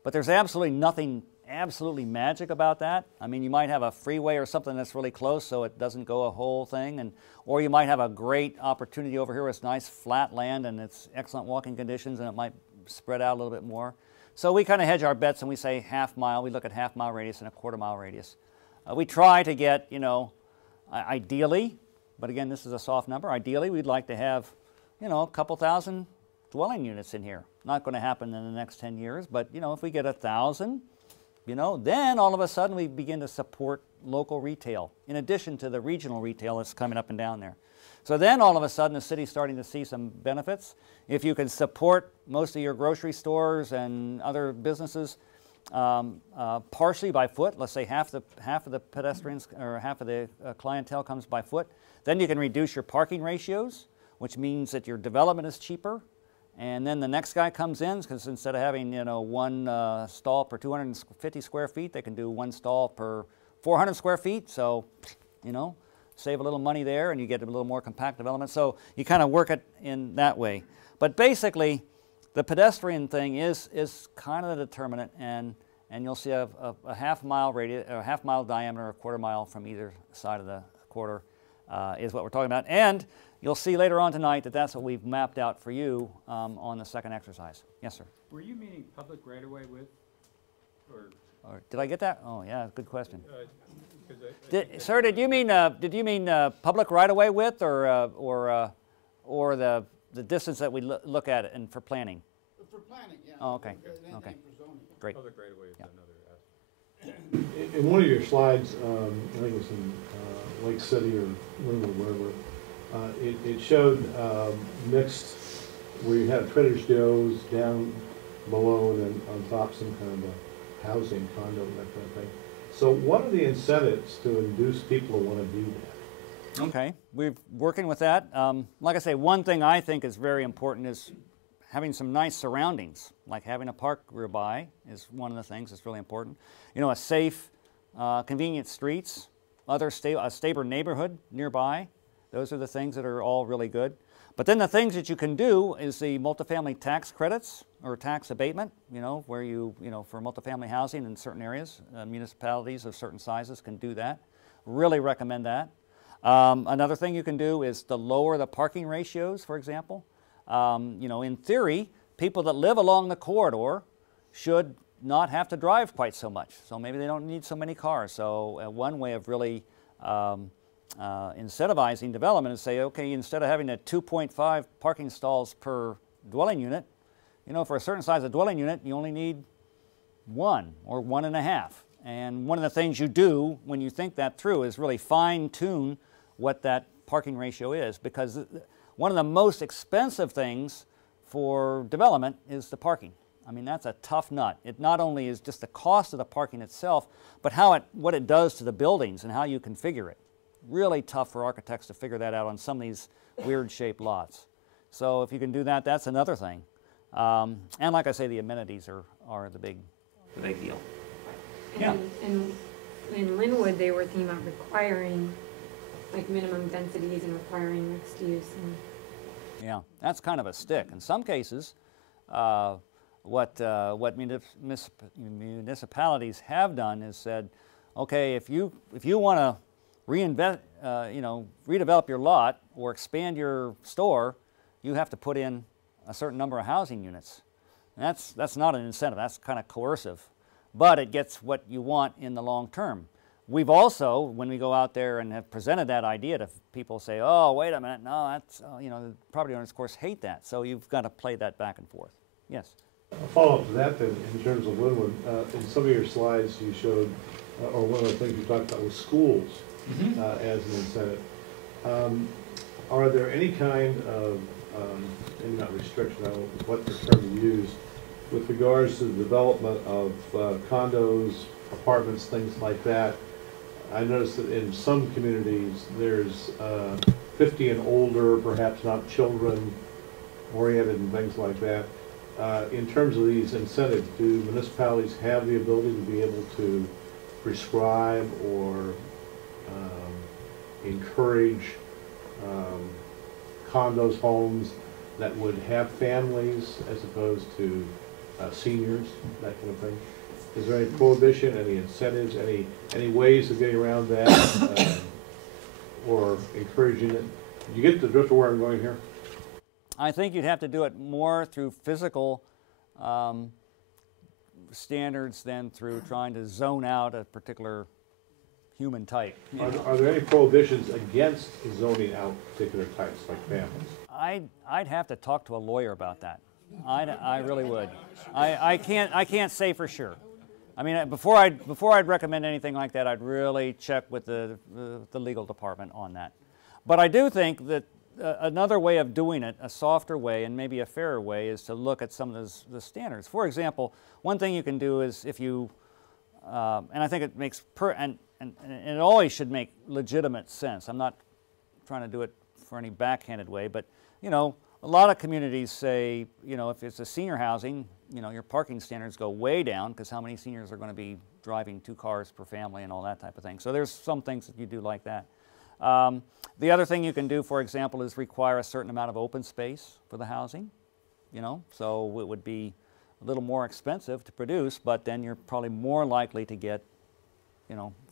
But there's absolutely nothing absolutely magic about that. I mean, you might have a freeway or something that's really close so it doesn't go a whole thing, or you might have a great opportunity over here where it's nice flat land and it's excellent walking conditions and it might spread out a little bit more. So we kind of hedge our bets and we say half mile. We look at half mile radius and a quarter mile radius. We try to get, ideally, but again, this is a soft number, ideally we'd like to have, a couple thousand dwelling units in here. Not going to happen in the next 10 years, but if we get 1,000, then all of a sudden we begin to support local retail, in addition to the regional retail that's coming up and down there. So then all of a sudden the city's starting to see some benefits. If you can support most of your grocery stores and other businesses partially by foot, let's say half of the pedestrians or half of the clientele comes by foot, then you can reduce your parking ratios, which means that your development is cheaper. And then the next guy comes in, because instead of having one stall per 250 square feet, they can do one stall per 400 square feet. So, save a little money there, and you get a little more compact development. So you kind of work it in that way. But basically, the pedestrian thing is kind of the determinant, and you'll see a half mile radius, or a half mile diameter, a quarter mile from either side of the corridor is what we're talking about. And you'll see later on tonight that that's what we've mapped out for you on the second exercise. Yes, sir. Were you meaning public right-of-way width, or did I get that? Oh, yeah, good question. sir, did you mean public right-of-way width, or the distance that we look at it and for planning? For planning, yeah. Oh, okay. Okay. For zoning. Great. public right-of-way is Yeah. another aspect. In one of your slides, I think it was in Lake City or Livable, wherever, it showed mixed, where you have Trader Joe's down below and then on top some kind of a housing condo and that kind of thing. So what are the incentives to induce people to want to do that? Okay, we're working with that. Like I say, one thing I think is very important is having some nice surroundings, like having a park nearby is one of the things that's really important. A safe, convenient streets, a stable neighborhood nearby. Those are the things that are all really good. But then the things that you can do is the multifamily tax credits or tax abatement, where for multifamily housing in certain areas, municipalities of certain sizes can do that. Really recommend that. Another thing you can do is to lower the parking ratios, for example. In theory, people that live along the corridor should not have to drive quite so much. So maybe they don't need so many cars. So one way of really incentivizing development is say, okay, instead of having a 2.5 parking stalls per dwelling unit, for a certain size of dwelling unit, you only need 1 or 1.5. And one of the things you do when you think that through is really fine-tune what that parking ratio is, because one of the most expensive things for development is the parking. I mean, that's a tough nut. It not only is just the cost of the parking itself, but what it does to the buildings and how you configure it. Really tough for architects to figure that out on some of these weird shaped lots. So if you can do that, that's another thing. And like I say, the amenities are the big deal. Yeah. And in Linwood, they were thinking about requiring like minimum densities and requiring mixed use. And yeah, that's kind of a stick. In some cases, what municipalities have done is said, okay, if you want to redevelop your lot or expand your store, you have to put in a certain number of housing units. And that's not an incentive. That's kind of coercive, but it gets what you want in the long term. We've also, when we go out there and have presented that idea to people, say, oh, wait a minute, no, that's, the property owners, of course, hate that. So you've got to play that back and forth. Yes? A follow-up to that then, in terms of Linwood, in some of your slides you showed, or one of the things you talked about was schools as an incentive. Are there any kind of, maybe not restriction, I don't know what the term you use, with regards to the development of condos, apartments, things like that? I noticed that in some communities there's 50 and older, perhaps not children oriented and things like that. In terms of these incentives, do municipalities have the ability to be able to prescribe or encourage condos, homes that would have families as opposed to seniors, that kind of thing? Is there any prohibition, any incentives, any ways of getting around that or encouraging it? You get the drift of where I'm going here? I think you'd have to do it more through physical standards than through trying to zone out a particular human type. Are there any prohibitions against zoning out particular types, like families? I'd have to talk to a lawyer about that. I really would. I can't say for sure. I mean, before I'd recommend anything like that, I'd really check with the legal department on that. But I do think that another way of doing it, a softer way and maybe a fairer way, is to look at some of the standards. For example, one thing you can do is if you, and I think it makes and it always should make legitimate sense. I'm not trying to do it for any backhanded way, but a lot of communities say, if it's a senior housing, your parking standards go way down because how many seniors are going to be driving 2 cars per family and all that type of thing. So there's some things that you do like that. The other thing you can do, for example, is require a certain amount of open space for the housing, so it would be a little more expensive to produce, but then you're probably more likely to get,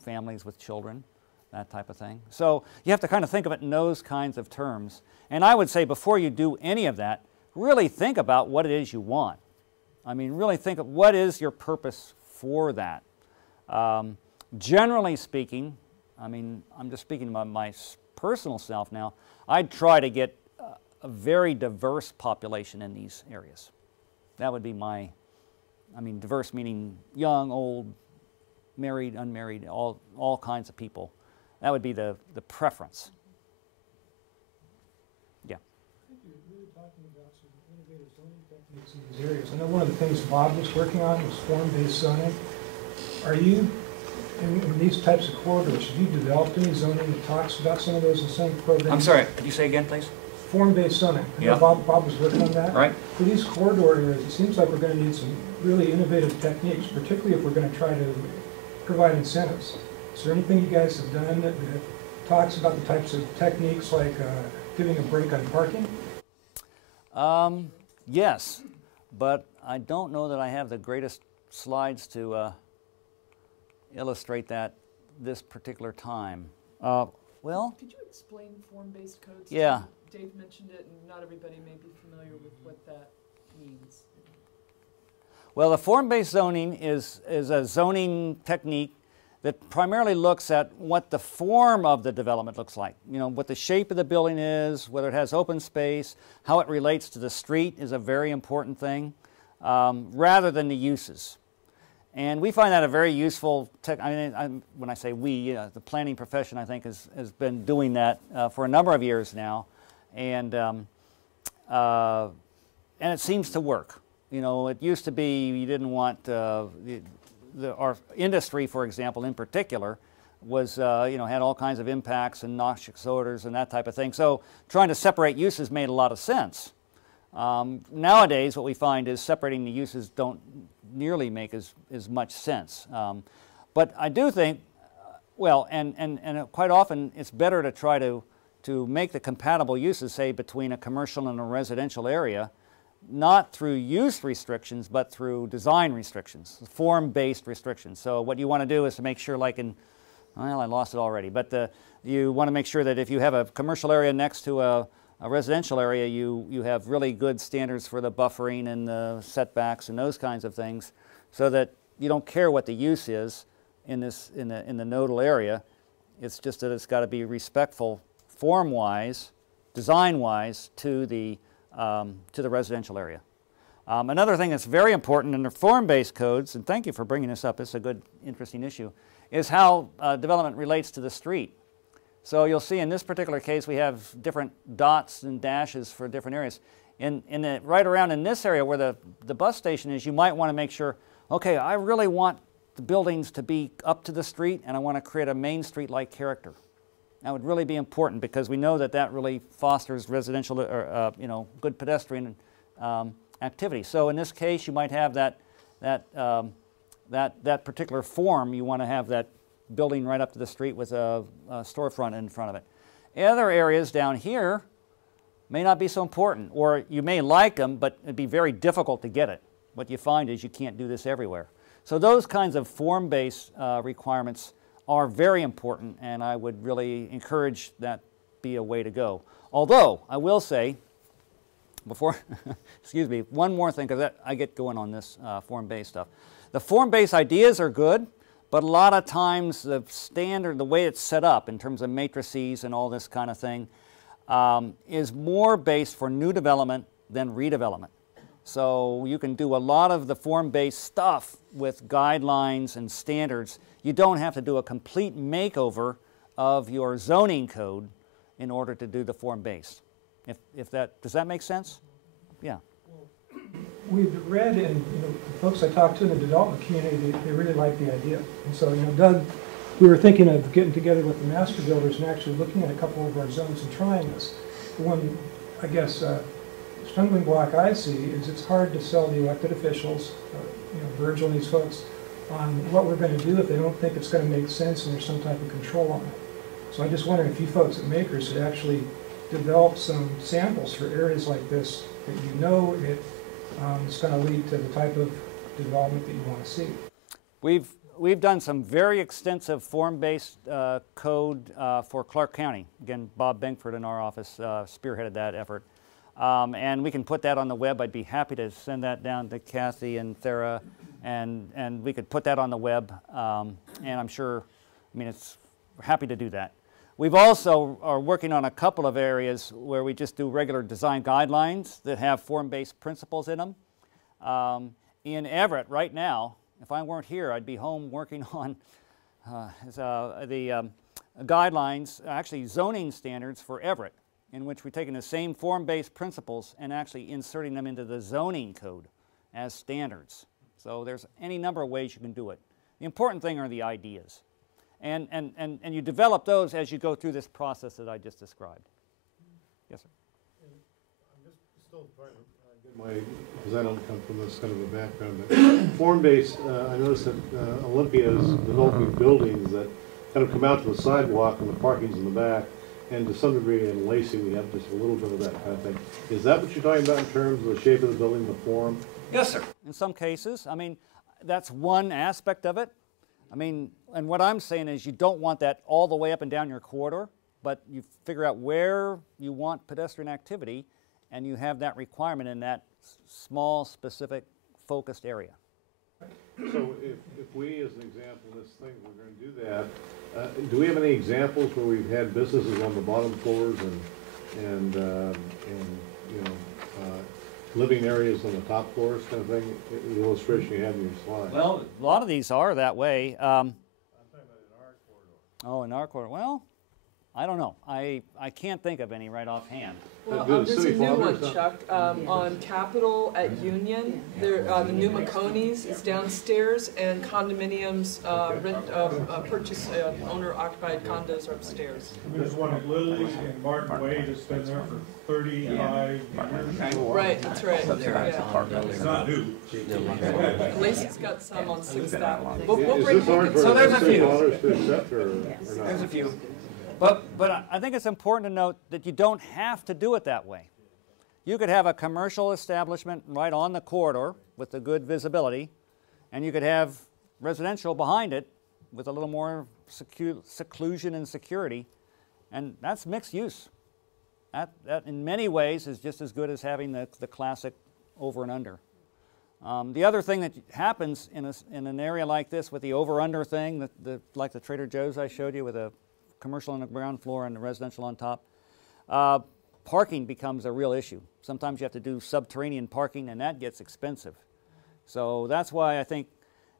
families with children, that type of thing. So you have to kind of think of it in those kinds of terms. And I would say before you do any of that, really think about what it is you want. I mean, really think of what is your purpose for that. Generally speaking, I mean, I'm just speaking about my personal self now, I'd try to get a very diverse population in these areas. That would be diverse meaning young, old, married, unmarried, all kinds of people. That would be the preference. Yeah. I think you're really talking about some innovative zoning techniques in these areas. I know one of the things Bob was working on was form-based zoning. Are you, in these types of corridors, have you developed any zoning that talks about some of those incentive programs? I'm sorry, could you say again, please? Form-based zoning. I know Bob was working on that. Right. For these corridor areas, it seems like we're going to need some really innovative techniques, particularly if we're going to try to provide incentives. Is there anything you guys have done that talks about the types of techniques like giving a break on parking? Yes, but I don't know that I have the greatest slides to illustrate that this particular time. Well, could you explain form-based codes? Yeah. Dave mentioned it, and not everybody may be familiar with what that means. Well, the form-based zoning is a zoning technique that primarily looks at what the form of the development looks like. What the shape of the building is, whether it has open space, how it relates to the street is a very important thing, rather than the uses. And we find that a very useful when I say we, the planning profession, I think, has been doing that for a number of years now. And it seems to work. You know, it used to be you didn't want our industry, for example, in particular, was had all kinds of impacts and noxious odors and that type of thing. So trying to separate uses made a lot of sense. Nowadays, what we find is separating the uses don't nearly make as much sense. But I do think, well, and quite often it's better to try to make the compatible uses, say, between a commercial and a residential area, not through use restrictions, but through design restrictions, form-based restrictions. So what you want to do is to make sure, like in, well, I lost it already, but you want to make sure that if you have a commercial area next to a residential area, you have really good standards for the buffering and the setbacks and those kinds of things, so that you don't care what the use is in the nodal area. It's just that it's got to be respectful, form-wise, design-wise, to the residential area. Another thing that's very important in the form-based codes, and thank you for bringing this up, it's a good, interesting issue, is how development relates to the street. So you'll see in this particular case we have different dots and dashes for different areas. Right around in this area where the bus station is, you might want to make sure, okay, I really want the buildings to be up to the street, and I want to create a main street-like character. That would really be important, because we know that really fosters residential or good pedestrian activity. So in this case, you might have that particular form. You want to have that building right up to the street with a storefront in front of it. Other areas down here may not be so important, or you may like them, but it'd be very difficult to get it. What you find is you can't do this everywhere. So those kinds of form-based requirements are very important, and I would really encourage that be a way to go. Although, I will say, before, excuse me, one more thing, because I get going on this form-based stuff. The form-based ideas are good, but a lot of times the standard, the way it's set up in terms of matrices and all this kind of thing, is more based for new development than redevelopment. So you can do a lot of the form-based stuff with guidelines and standards. You don't have to do a complete makeover of your zoning code in order to do the form-based. Does that make sense? Yeah. We've read, and the folks I talked to in the development community, they really like the idea. And so, Doug, we were thinking of getting together with the master builders and actually looking at a couple of our zones and trying this. The one, I guess, stumbling block I see is it's hard to sell the elected officials, Virgil and these folks, on what we're going to do if they don't think it's going to make sense and there's some type of control on it. So I just wonder if you folks at Makers had actually developed some samples for areas like this that it's going to lead to the type of development that you want to see. We've done some very extensive form-based code for Clark County. Again, Bob Benkford in our office spearheaded that effort. And we can put that on the web. I'd be happy to send that down to Kathy and Thera, and we could put that on the web. And I'm sure, we're happy to do that. We've also are working on a couple of areas where we just do regular design guidelines that have form-based principles in them. In Everett right now, if I weren't here, I'd be home working on the guidelines, actually zoning standards for Everett, in which we're taking the same form-based principles and actually inserting them into the zoning code as standards. So there's any number of ways you can do it. The important thing are the ideas. And you develop those as you go through this process that I just described. Yes, sir? I'm just still trying to get because I don't come from this kind of a background, but form-based, I noticed that Olympia is developing buildings that kind of come out to the sidewalk and the parking's in the back, and to some degree in Lacey we have just a little bit of that kind of thing. Is that what you're talking about in terms of the shape of the building, the form? Yes, sir. In some cases, that's one aspect of it. And what I'm saying is you don't want that all the way up and down your corridor, but you figure out where you want pedestrian activity, and you have that requirement in that small, specific, focused area. So if we, as an example, this thing, we're going to do that, do we have any examples where we've had businesses on the bottom floors and living areas on the top floors kind of thing, the illustration you had in your slide. Well, a lot of these are that way. I'm talking about in our corridor. Oh, in our corridor. Well, I don't know. I can't think of any right offhand. Well, Do the there's a city new one, fathers, Chuck, on Capitol at Union. There, the new Maconie's is downstairs, and condominiums, purchase, owner-occupied condos are upstairs. There's one at Lily and Martin Way that's been there for 35 years. Right, that's right. Yeah. It's not new. Lacey's got some on 6th Avenue. Is this hard for So there's the a city few. fathers to accept or not? There's a few. But I think it's important to note that you don't have to do it that way. You could have a commercial establishment right on the corridor with the good visibility, and you could have residential behind it with a little more seclusion and security, and that's mixed use. That in many ways is just as good as having the classic over and under. The other thing that happens in an area like this with the over-under thing, like the Trader Joe's I showed you with a commercial on the ground floor and the residential on top, parking becomes a real issue. Sometimes you have to do subterranean parking, and that gets expensive. So that's why I think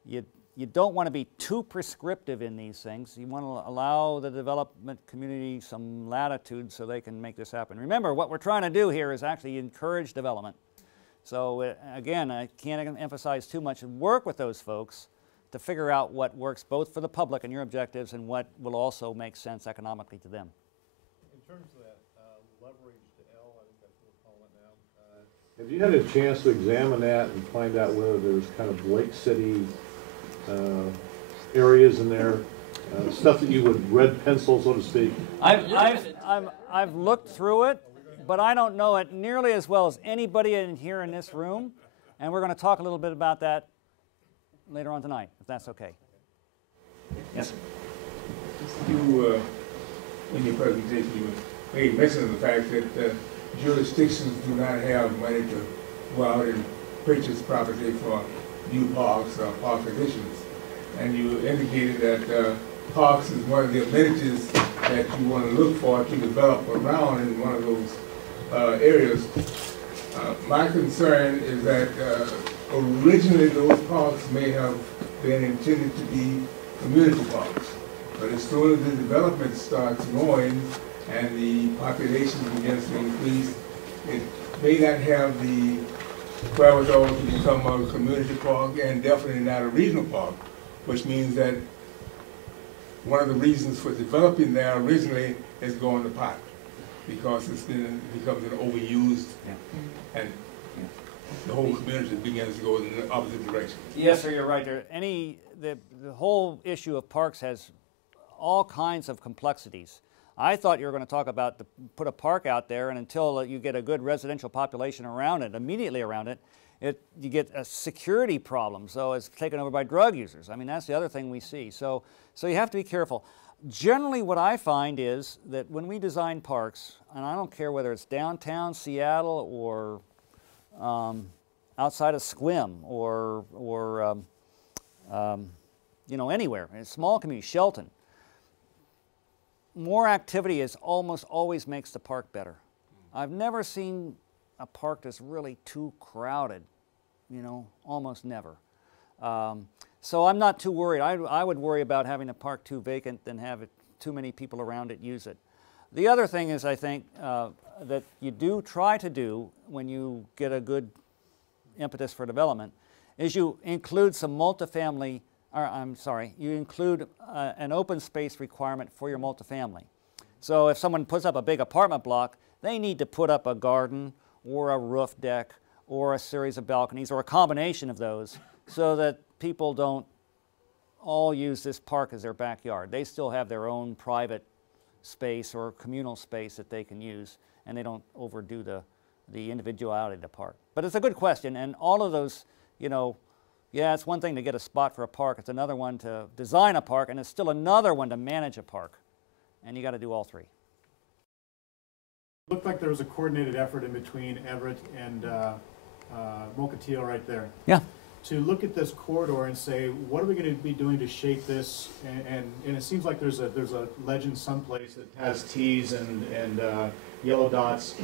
you don't want to be too prescriptive in these things. You want to allow the development community some latitude so they can make this happen. Remember, what we're trying to do here is actually encourage development. So again, I can't emphasize too much, and work with those folks to figure out what works both for the public and your objectives and what will also make sense economically to them. In terms of that leverage to L, I think that's what we're calling it now. Have you had a chance to examine that and find out whether there's kind of Lake City areas in there, stuff that you would red pencil, so to speak? I've looked through it, but I don't know it nearly as well as anybody in here in this room, and we're going to talk a little bit about that later on tonight, if that's okay. Yes? You, in your presentation, you made mention of the fact that jurisdictions do not have money to go out and purchase property for new parks or park additions. And you indicated that parks is one of the amenities that you want to look for to develop around in one of those areas. My concern is that originally those parks may have been intended to be community parks. But as soon as the development starts going and the population begins to increase, it may not have the wherewithal to become a community park and definitely not a regional park, which means that one of the reasons for developing there originally is going to pot because becomes an overused and the whole community begins to go in the opposite direction. Yes, sir, you're right. The whole issue of parks has all kinds of complexities. I thought you were going to talk about put a park out there, and until you get a good residential population around it, immediately around it, you get a security problem. So it's taken over by drug users. I mean, that's the other thing we see. So you have to be careful. Generally, what I find is that when we design parks, and I don't care whether it's downtown Seattle or outside of Sequim or you know, anywhere, in a small community, Shelton, more activity almost always makes the park better. I've never seen a park that's really too crowded, you know, almost never. So I'm not too worried. I would worry about having a park too vacant than have too many people around it use it. The other thing is, I think, that you do try to do when you get a good impetus for development is you include some multifamily, or I'm sorry, you include an open space requirement for your multifamily. So if someone puts up a big apartment block, they need to put up a garden or a roof deck or a series of balconies or a combination of those so that people don't all use this park as their backyard. They still have their own private space or communal space that they can use, and they don't overdo the individuality of the park. But it's a good question, and all of those, you know, yeah, it's one thing to get a spot for a park, it's another one to design a park, and it's still another one to manage a park. And you got to do all three. Looked like there was a coordinated effort in between Everett and Mokilteo right there. Yeah. To look at this corridor and say, what are we going to be doing to shape this? And it seems like there's a legend someplace that has T's and yellow dots.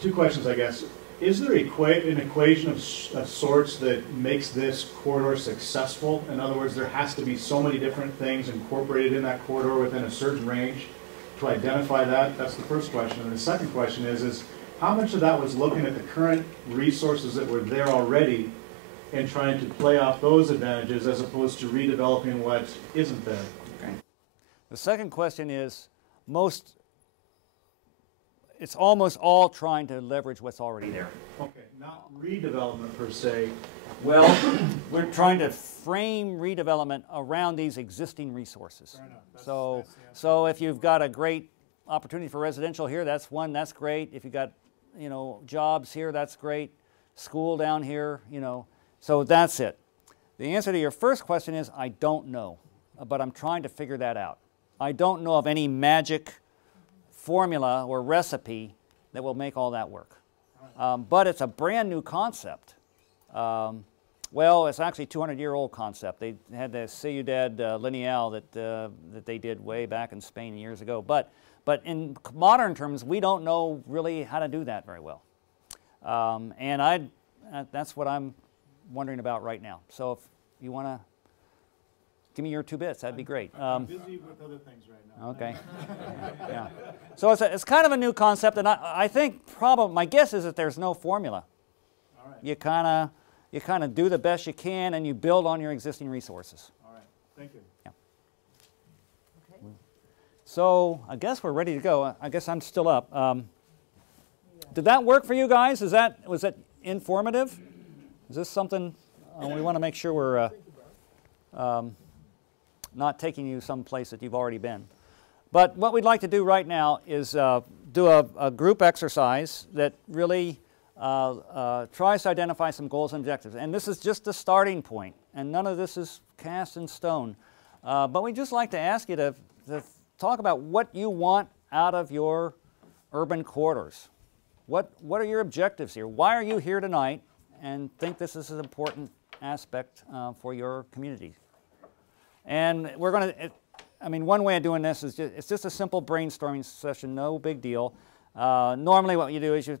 Two questions, I guess. Is there an equation of sorts that makes this corridor successful? In other words, there has to be so many different things incorporated in that corridor within a certain range to identify that? That's the first question. And the second question is how much of that was looking at the current resources that were there already and trying to play off those advantages as opposed to redeveloping what isn't there? Okay. The second question is it's almost all trying to leverage what's already there. Okay, not redevelopment per se. Well, we're trying to frame redevelopment around these existing resources. Fair enough. So if you've got a great opportunity for residential here, that's one, that's great. If you've got, jobs here, that's great. School down here, so that's it. The answer to your first question is I don't know, but I'm trying to figure that out. I don't know of any magic formula or recipe that will make all that work. But it's a brand new concept. Well, it's actually a 200-year-old concept. They had the Ciudad Lineal that they did way back in Spain years ago. But in modern terms, we don't know really how to do that very well. And that's what I'm wondering about right now. So if you want to give me your 2 bits, that'd be great. I'm busy with other things right now. Okay. Yeah. So it's kind of a new concept, and I think my guess is that there's no formula. All right. You kind of do the best you can, and you build on your existing resources. All right. Thank you. Yeah. Okay. So I guess we're ready to go. I guess I'm still up. Did that work for you guys? Was that informative? Is this something we want to make sure we're not taking you someplace that you've already been? But what we'd like to do right now is do a group exercise that really tries to identify some goals and objectives. And this is just the starting point, and none of this is cast in stone. But we'd just like to ask you to talk about what you want out of your urban corridors. What are your objectives here? Why are you here tonight and think this is an important aspect for your community? And we're going to, one way of doing this is it's just a simple brainstorming session, no big deal. Normally what you do is you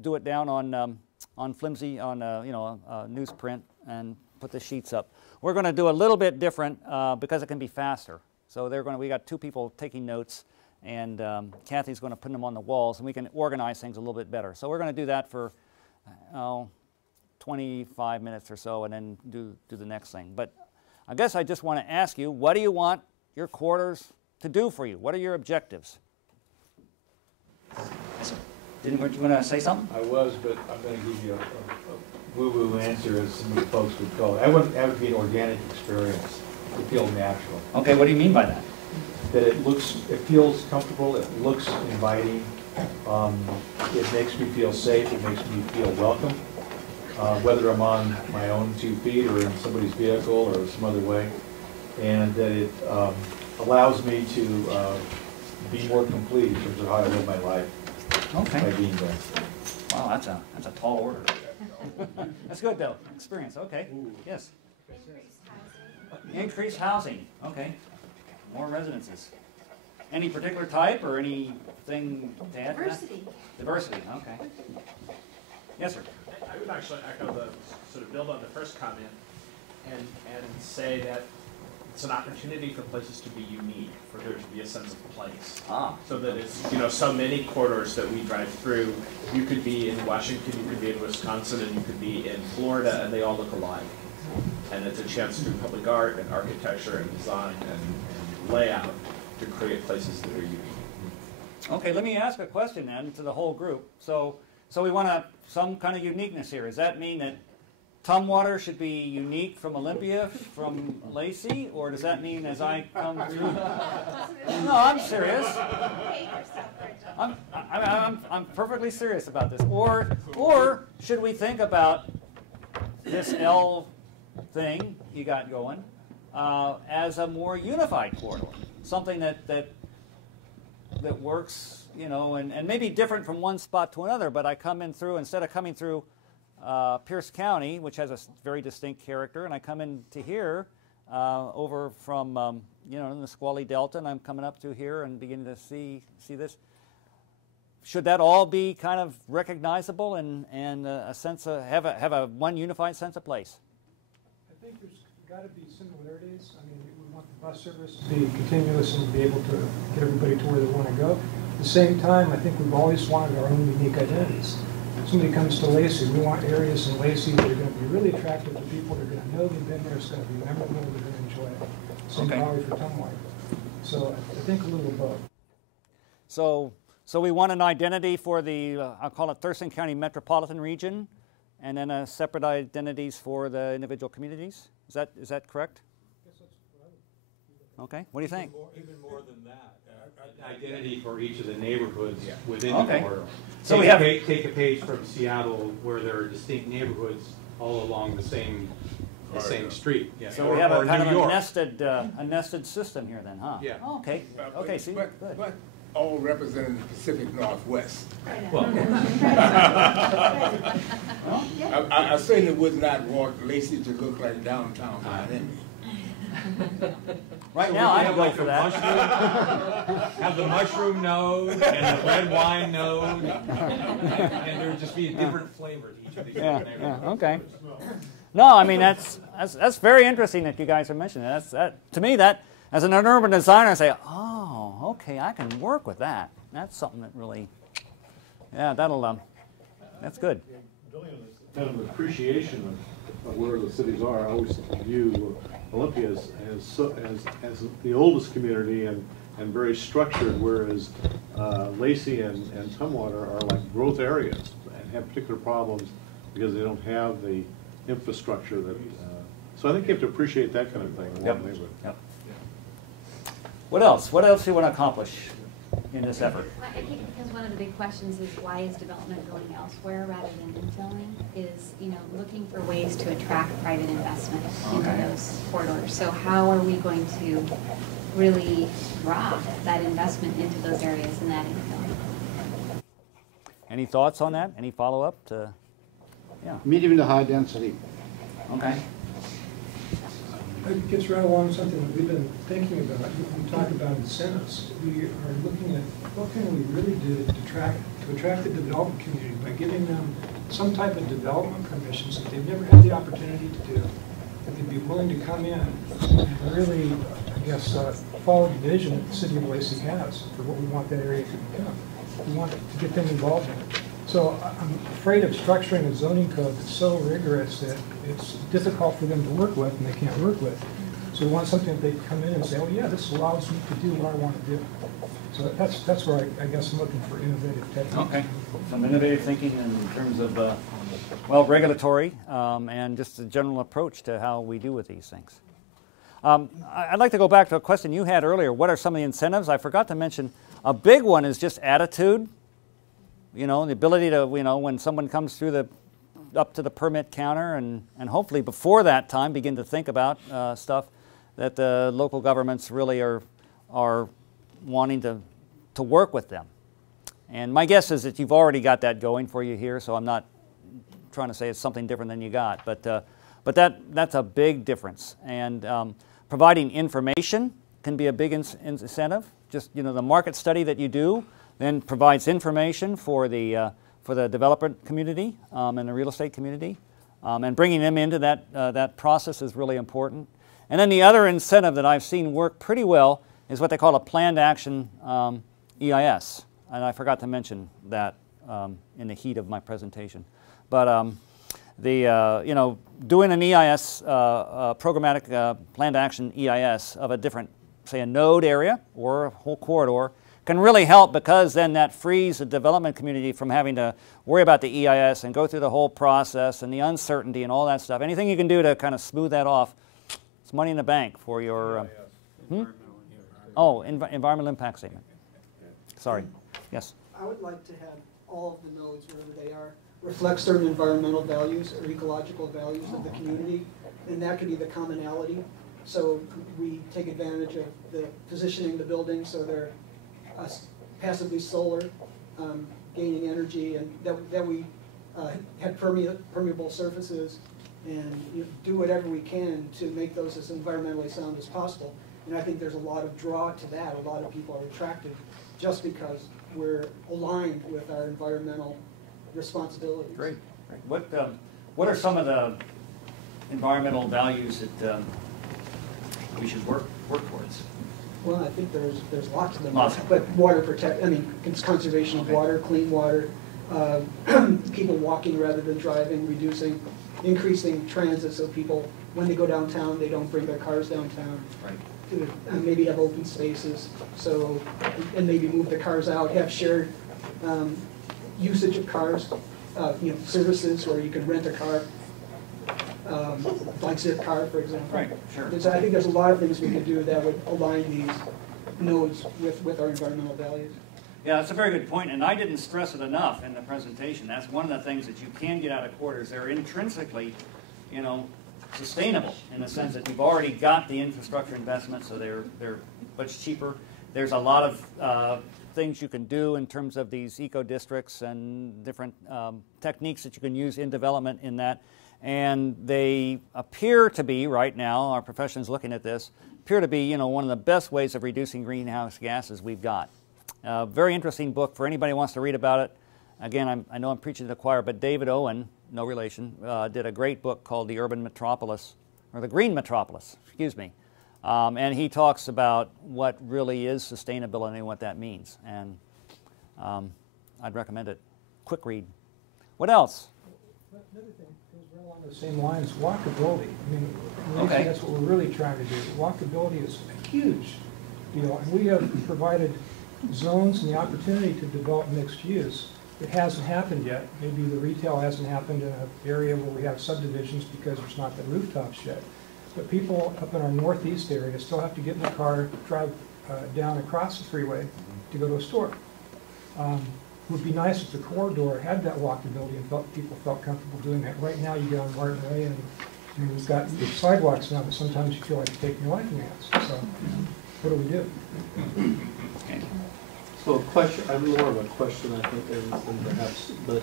do it down on flimsy, newsprint and put the sheets up. We're going to do a little bit different because it can be faster. So we got 2 people taking notes, and Kathy's going to put them on the walls, and we can organize things a little bit better. So we're going to do that for 25 minutes or so, and then do the next thing. But I guess I just want to ask you, what do you want your corridors to do for you? What are your objectives? Weren't you going to say something? I was, but I'm going to give you a woo-woo answer, as some folks would call it. I want it to be an organic experience. To feel natural. Okay, what do you mean by that? That it feels comfortable, it looks inviting, it makes me feel safe, it makes me feel welcome, whether I'm on my own 2 feet or in somebody's vehicle or some other way, and that it allows me to be more complete in terms of how I live my life. Okay. By being there. Wow, that's a tall order. That's good though. Experience. Okay. Ooh. Yes. Increased housing. Okay. More residences. Any particular type or anything to add? Diversity. Diversity. Okay. Yes, sir. I would actually echo sort of build on the first comment and say that it's an opportunity for places to be unique, for there to be a sense of place. So that it's, so many corridors that we drive through, you could be in Washington, you could be in Wisconsin, and you could be in Florida, and they all look alike. And it's a chance through public art and architecture and design and layout to create places that are unique. Okay, let me ask a question then to the whole group. So we want some kind of uniqueness here. Does that mean that Tumwater should be unique from Olympia, from Lacey, or does that mean as I come through? No, I'm serious. I'm perfectly serious about this. Or should we think about this L thing you got going as a more unified corridor, something that works, and maybe different from one spot to another, but I come in through, instead of coming through Pierce County, which has a very distinct character, and I come into here over from, in the Squally Delta, and I'm coming up through here and beginning to see this. should that all be kind of recognizable and a sense of, have a one unified sense of place? I think there's got to be similarities. I mean, we want the bus service to be continuous and be able to get everybody to where they want to go. At the same time, I think we've always wanted our own unique identities. If somebody comes to Lacey, we want areas in Lacey that are going to be really attractive to people. They're going to know they've been there. It's going to be memorable. They're going to enjoy it. Same probably for Tumwater. So I think a little of both. So we want an identity for the, I'll call it Thurston County metropolitan region, and then separate identities for the individual communities. Is that correct? Yes, that's what I would. Okay. What do you think? Even more than that, identity for each of the neighborhoods within the corridor. So take a page from Seattle where there are distinct neighborhoods all along the same street. Yeah. So we have a kind of a nested system here then, huh? Yeah. Oh, okay. Okay. See, good. But all representing the Pacific Northwest. Well, I certainly would not want Lacey to look like downtown Miami. Right now, I don't go for that. Have the mushroom node and the red wine node, and there would just be a different flavor to each of these neighborhoods. Yeah, okay. No, I mean that's very interesting that you guys are mentioning that. To me, that as an urban designer, I say, oh, okay, I can work with that. That's something that really, yeah, that's good. Building on this kind of appreciation of where the cities are, I always view Olympia as the oldest community and very structured, whereas Lacey and Tumwater are like growth areas and have particular problems because they don't have the infrastructure that. So I think you have to appreciate that kind of thing in one neighborhood. Yep. What else? What else do you want to accomplish in this effort? I think because one of the big questions is why is development going elsewhere rather than infilling, is looking for ways to attract private investment into those corridors. So how are we going to really draw that investment into those areas and that infilling? Any thoughts on that? Any follow-up? Yeah. Medium to high density. Okay. It gets right along something that we've been thinking about. We talk about incentives. We are looking at what can we really do to attract the development community by giving them some type of development permissions that they've never had the opportunity to do, that they'd be willing to come in and really, I guess, follow the vision that the city of Lacey has for what we want that area to become. We want to get them involved in it. So I'm afraid of structuring a zoning code that's so rigorous that it's difficult for them to work with and they can't work with. So we want something that they come in and say, oh yeah, this allows me to do what I want to do. So that's where I guess I'm looking for innovative techniques. Okay. Some innovative thinking in terms of, well, regulatory and just a general approach to how we do with these things. I'd like to go back to a question you had earlier. What are some of the incentives? I forgot to mention a big one is just attitude. The ability to, when someone comes through up to the permit counter and hopefully before that time begin to think about stuff that the local governments really are wanting to work with them. And my guess is that you've already got that going for you here, so I'm not trying to say it's something different than you got, but that's a big difference. And providing information can be a big incentive. Just, the market study that you do then provides information for the developer community and the real estate community, and bringing them into that process is really important. And then the other incentive that I've seen work pretty well is what they call a planned action EIS, and I forgot to mention that in the heat of my presentation. But doing an EIS, programmatic planned action EIS of a different, say, a node area or a whole corridor, can really help, because then that frees the development community from having to worry about the EIS and go through the whole process and the uncertainty and all that stuff. Anything you can do to kind of smooth that off, it's money in the bank for your environmental impact statement. Sorry. Yes. I would like to have all of the nodes, wherever they are, reflect certain environmental values or ecological values of the community, and that could be the commonality. So we take advantage of the positioning the building so they're passively solar, gaining energy, and that we have permeable surfaces, and do whatever we can to make those as environmentally sound as possible. And I think there's a lot of draw to that. A lot of people are attracted just because we're aligned with our environmental responsibilities. Great. What are some of the environmental values that we should work towards? Well, I think there's lots of them. Lots. But water it's conservation of water, clean water, people walking rather than driving, increasing transit so people, when they go downtown, they don't bring their cars downtown. Right. And maybe have open spaces, and maybe move the cars out, have shared usage of cars, services where you can rent a car, like Zipcar, for example. Right, sure. And so I think there's a lot of things we could do that would align these nodes with our environmental values. Yeah, that's a very good point, and I didn't stress it enough in the presentation. That's one of the things that you can get out of corridors. They're intrinsically, sustainable in the sense that you've already got the infrastructure investment, so they're much cheaper. There's a lot of things you can do in terms of these eco districts and different techniques that you can use in development in that. And they appear to be, right now, our profession is looking at this, appear to be, one of the best ways of reducing greenhouse gases we've got. Very interesting book for anybody who wants to read about it. Again, I know I'm preaching to the choir, but David Owen, no relation, did a great book called The Urban Metropolis, or The Green Metropolis, excuse me. And he talks about what really is sustainability and what that means. And I'd recommend it. Quick read. What else? Another thing goes right along the same lines, walkability. I mean, Okay. That's what we're really trying to do. Walkability is a huge deal, and we have provided zones and the opportunity to develop mixed use. It hasn't happened yet. Maybe the retail hasn't happened in an area where we have subdivisions because there's not the rooftops yet. But people up in our northeast area still have to get in the car, drive down across the freeway to go to a store. It would be nice if the corridor had that walkability and people felt comfortable doing that. Right now, you get on Martin Way, and we've got the sidewalks now, but sometimes you feel like you're taking your life in your hands. So, what do we do? So a question, I'm more of a question, I think, than perhaps, but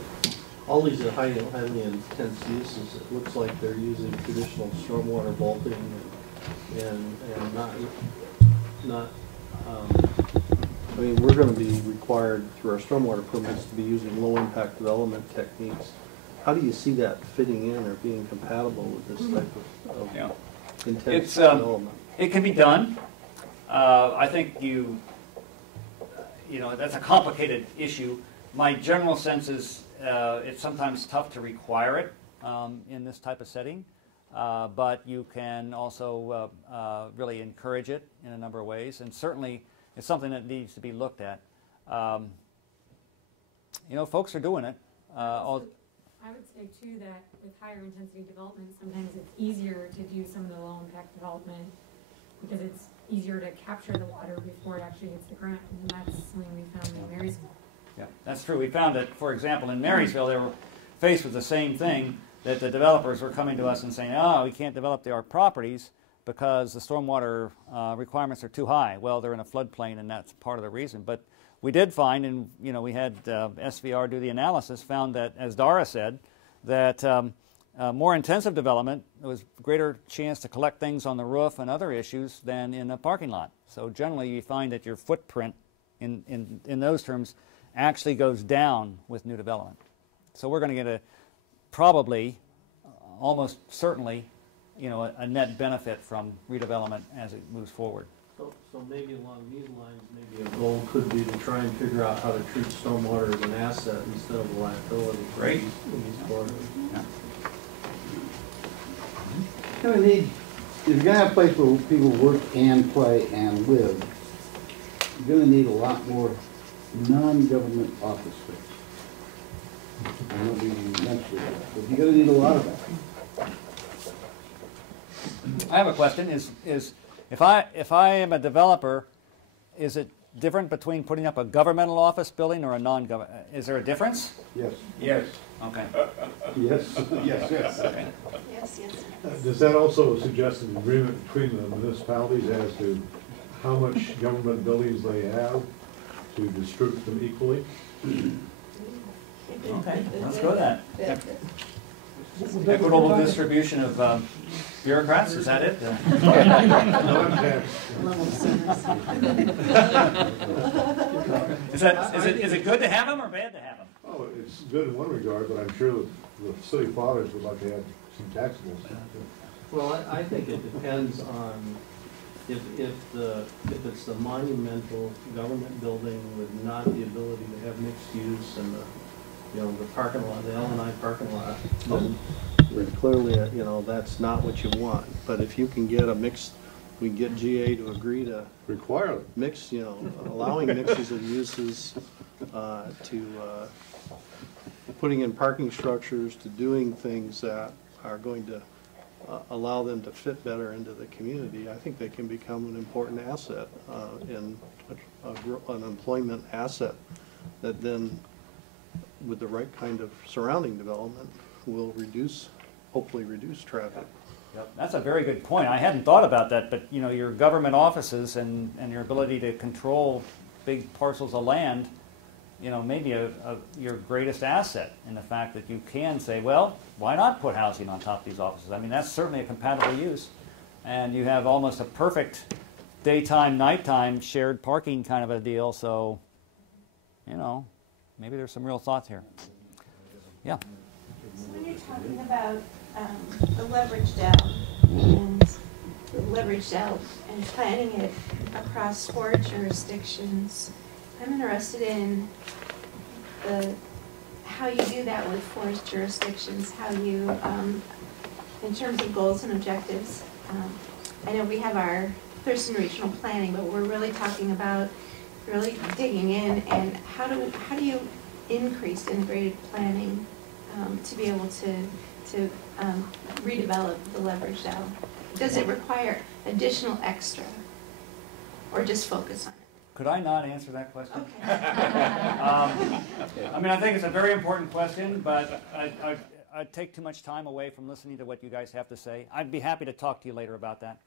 all these are highly intense uses. It looks like they're using traditional stormwater vaulting and not. I mean, we're going to be required through our stormwater permits to be using low-impact development techniques. How do you see that fitting in or being compatible with this type of intense development? It can be done. I think that's a complicated issue. My general sense is it's sometimes tough to require it in this type of setting, but you can also really encourage it in a number of ways, and certainly it's something that needs to be looked at. Folks are doing it. I would say too that with higher intensity development, sometimes it's easier to do some of the low impact development because it's easier to capture the water before it actually hits the ground, and that's something we found in Marysville. Yeah, that's true. We found that, for example, in Marysville, they were faced with the same thing, that the developers were coming to us and saying, we can't develop our properties because the stormwater requirements are too high. Well, they're in a floodplain, and that's part of the reason. But we did find, and we had SVR do the analysis, found that, as Dara said, that more intensive development, there was greater chance to collect things on the roof and other issues than in a parking lot. So generally, you find that your footprint in those terms actually goes down with new development. So we're going to get probably, almost certainly, a net benefit from redevelopment as it moves forward. So maybe along these lines, maybe a goal could be to try and figure out how to treat stormwater as an asset instead of a liability. Great. In these corridors. Yeah. You're gonna need, if you're gonna have a place where people work and play and live, you're gonna need a lot more non-government office space. I know we mentioned that, but you're gonna need a lot of that. I have a question. Is if I am a developer, is it different between putting up a governmental office building or a non-government? Is there a difference? Yes. Yes. Okay. Yes. Yes. Okay. Yes, yes. Does that also suggest an agreement between the municipalities as to how much government buildings they have to distribute them equally? Okay, let's go with that. Equitable distribution of Bureaucrats, is that it? Is it good to have them or bad to have them? Oh, it's good in one regard, but I'm sure the city fathers would like to have some taxable stuff. Well, I think it depends on if it's the monumental government building with not the ability to have mixed use and the parking lot, the L&I parking lot, then clearly, that's not what you want. But if you can get a mixed, we get GA to agree to require mix, allowing mixes of uses, to putting in parking structures, to doing things that are going to allow them to fit better into the community, I think they can become an important asset in an employment asset that then, with the right kind of surrounding development, will hopefully reduce traffic. Yep. That's a very good point. I hadn't thought about that, but your government offices and your ability to control big parcels of land, maybe your greatest asset in the fact that you can say, well, why not put housing on top of these offices? I mean, that's certainly a compatible use. And you have almost a perfect daytime, nighttime shared parking kind of a deal. So, maybe there's some real thoughts here. Yeah. So when you're talking about the leveraged out and planning it across 4 jurisdictions, I'm interested in how you do that with 4 jurisdictions, how you, in terms of goals and objectives. I know we have our Thurston Regional Planning, but we're really talking about really digging in and how do you increase integrated planning to be able to redevelop the leveraged out? Does it require additional extra or just focus on it? Could I not answer that question? Okay. I mean, I think it's a very important question, but I'd take too much time away from listening to what you guys have to say. I'd be happy to talk to you later about that.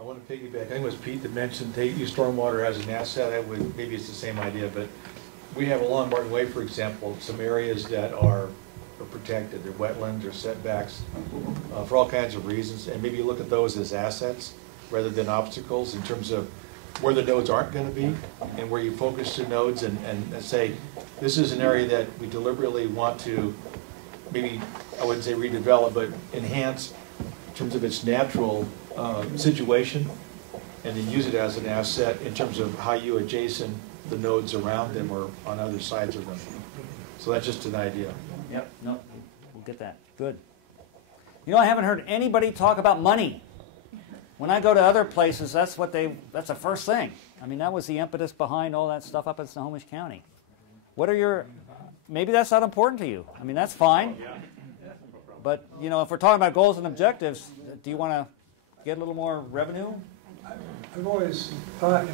I want to piggyback. I think it was Pete that mentioned use stormwater as an asset. Maybe it's the same idea, but we have along Martin Way, for example, some areas that are protected. They're wetlands or setbacks for all kinds of reasons, and maybe you look at those as assets rather than obstacles in terms of where the nodes aren't going to be and where you focus the nodes and say, this is an area that we deliberately want to maybe, I wouldn't say redevelop, but enhance in terms of its natural situation, and then use it as an asset in terms of how you adjacent the nodes around them or on other sides of them. So that's just an idea. Yep, no, we'll get that. Good. I haven't heard anybody talk about money. When I go to other places, that's the first thing. I mean, that was the impetus behind all that stuff up in Snohomish County. What are maybe that's not important to you. I mean, that's fine. But, if we're talking about goals and objectives, do you want to get a little more revenue? I've always thought,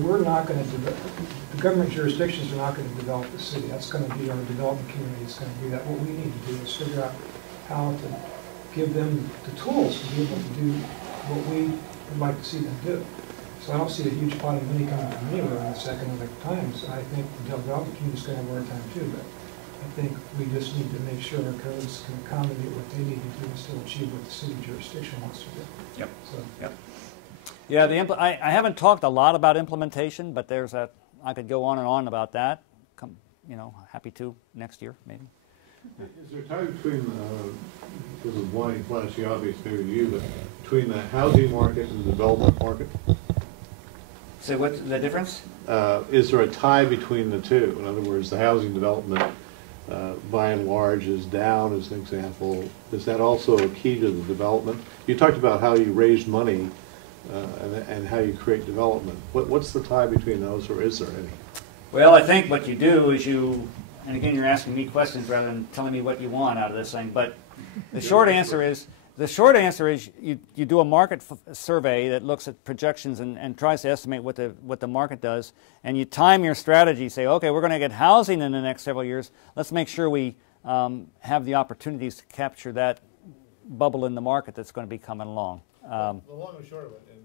we're not going to develop, the government jurisdictions are not going to develop the city. That's going to be our development community is going to do that. What we need to do is figure out how to give them the tools to be able to do what we would like to see them do. So I don't see a huge pot of money coming from anywhere in this economic times. I think the development community is going to have a hard time too, but I think we just need to make sure our codes can accommodate what they need to do and still achieve what the city jurisdiction wants to do. Yep. So. Yep. Yeah, I haven't talked a lot about implementation, but I could go on and on about that. Happy to next year, maybe. Is there a time between, this is one flashing obvious maybe to you, but between the housing market and the development market? So what's the difference? Is there a tie between the two? In other words, the housing development, by and large, is down as an example. Is that also a key to the development? You talked about how you raise money and how you create development. What's the tie between those, or is there any? Well, I think what you do is and again, you're asking me questions rather than telling me what you want out of this thing, but the short answer is you do a market survey that looks at projections and tries to estimate what the market does, and you time your strategy. Say, okay, we're going to get housing in the next several years. Let's make sure we have the opportunities to capture that bubble in the market that's going to be coming along. The long and short of it, and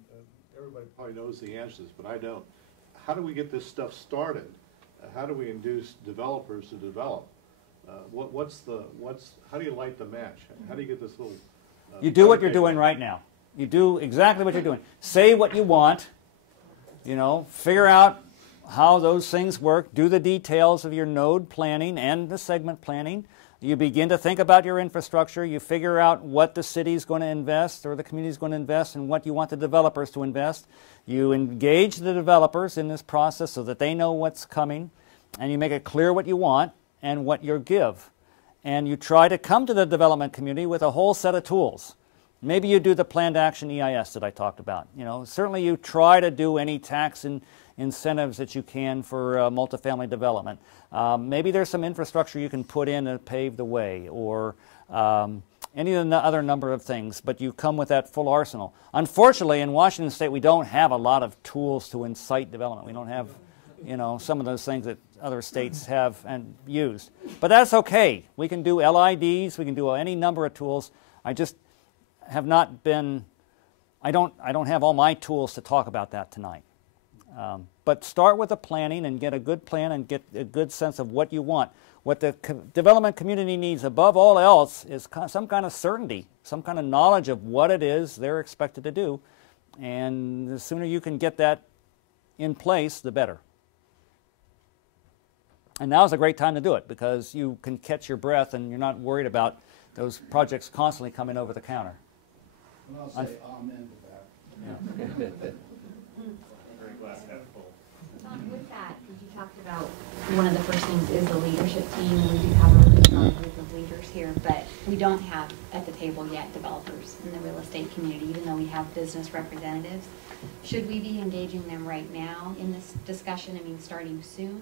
everybody probably knows the answers, but I don't. How do we get this stuff started? How do we induce developers to develop? How do you light the match? How do you get this little You do what you're doing right now. You do exactly what you're doing. Say what you want, you know, figure out how those things work, do the details of your node planning and the segment planning. You begin to think about your infrastructure. You figure out what the city's going to invest or the community's going to invest and what you want the developers to invest. You engage the developers in this process so that they know what's coming, and you make it clear what you want and what you give. And you try to come to the development community with a whole set of tools. Maybe you do the planned action EIS that I talked about. You know, certainly you try to do any tax incentives that you can for multifamily development. Maybe there's some infrastructure you can put in to pave the way, or any of the other number of things, but you come with that full arsenal. Unfortunately, in Washington State, we don't have a lot of tools to incite development. We don't have, you know, some of those things that other states have and used. But that's okay. We can do LIDs, we can do any number of tools. I just have not been, I don't have all my tools to talk about that tonight. But start with the planning and get a good plan and get a good sense of what you want. What the development community needs above all else is some kind of certainty, some kind of knowledge of what it is they're expected to do. And the sooner you can get that in place, the better. And now's a great time to do it because you can catch your breath and you're not worried about those projects constantly coming over the counter. And I'll say amen to that. Yeah. Very glass half full. With that, because you talked about one of the first things is the leadership team, and we do have a really strong group of leaders here, but we don't have at the table yet developers in the real estate community, even though we have business representatives. Should we be engaging them right now in this discussion? I mean, starting soon,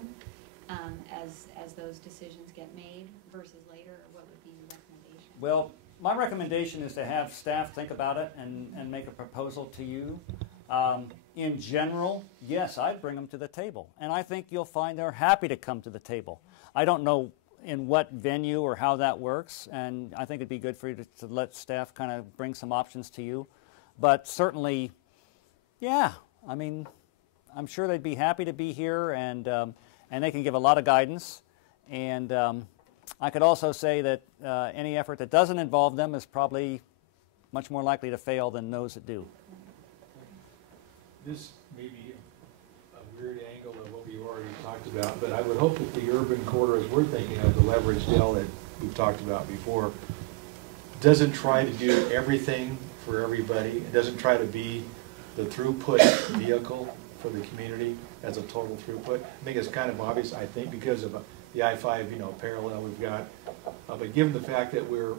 as those decisions get made versus later, or what would be your recommendation? Well, my recommendation is to have staff think about it and make a proposal to you. In general, yes, I'd bring them to the table. And I think you'll find they're happy to come to the table. I don't know in what venue or how that works, and I think it'd be good for you to let staff kind of bring some options to you. But certainly, yeah, I mean, I'm sure they'd be happy to be here, and they can give a lot of guidance. And I could also say that any effort that doesn't involve them is probably much more likely to fail than those that do. This may be a weird angle of what we've already talked about, but I would hope that the urban corridors we're thinking of, the leverage deal that we've talked about before, doesn't try to do everything for everybody. It doesn't try to be the throughput vehicle for the community as a total throughput. I think it's kind of obvious, I think, because of the I-5, you know, parallel we've got. But given the fact that we're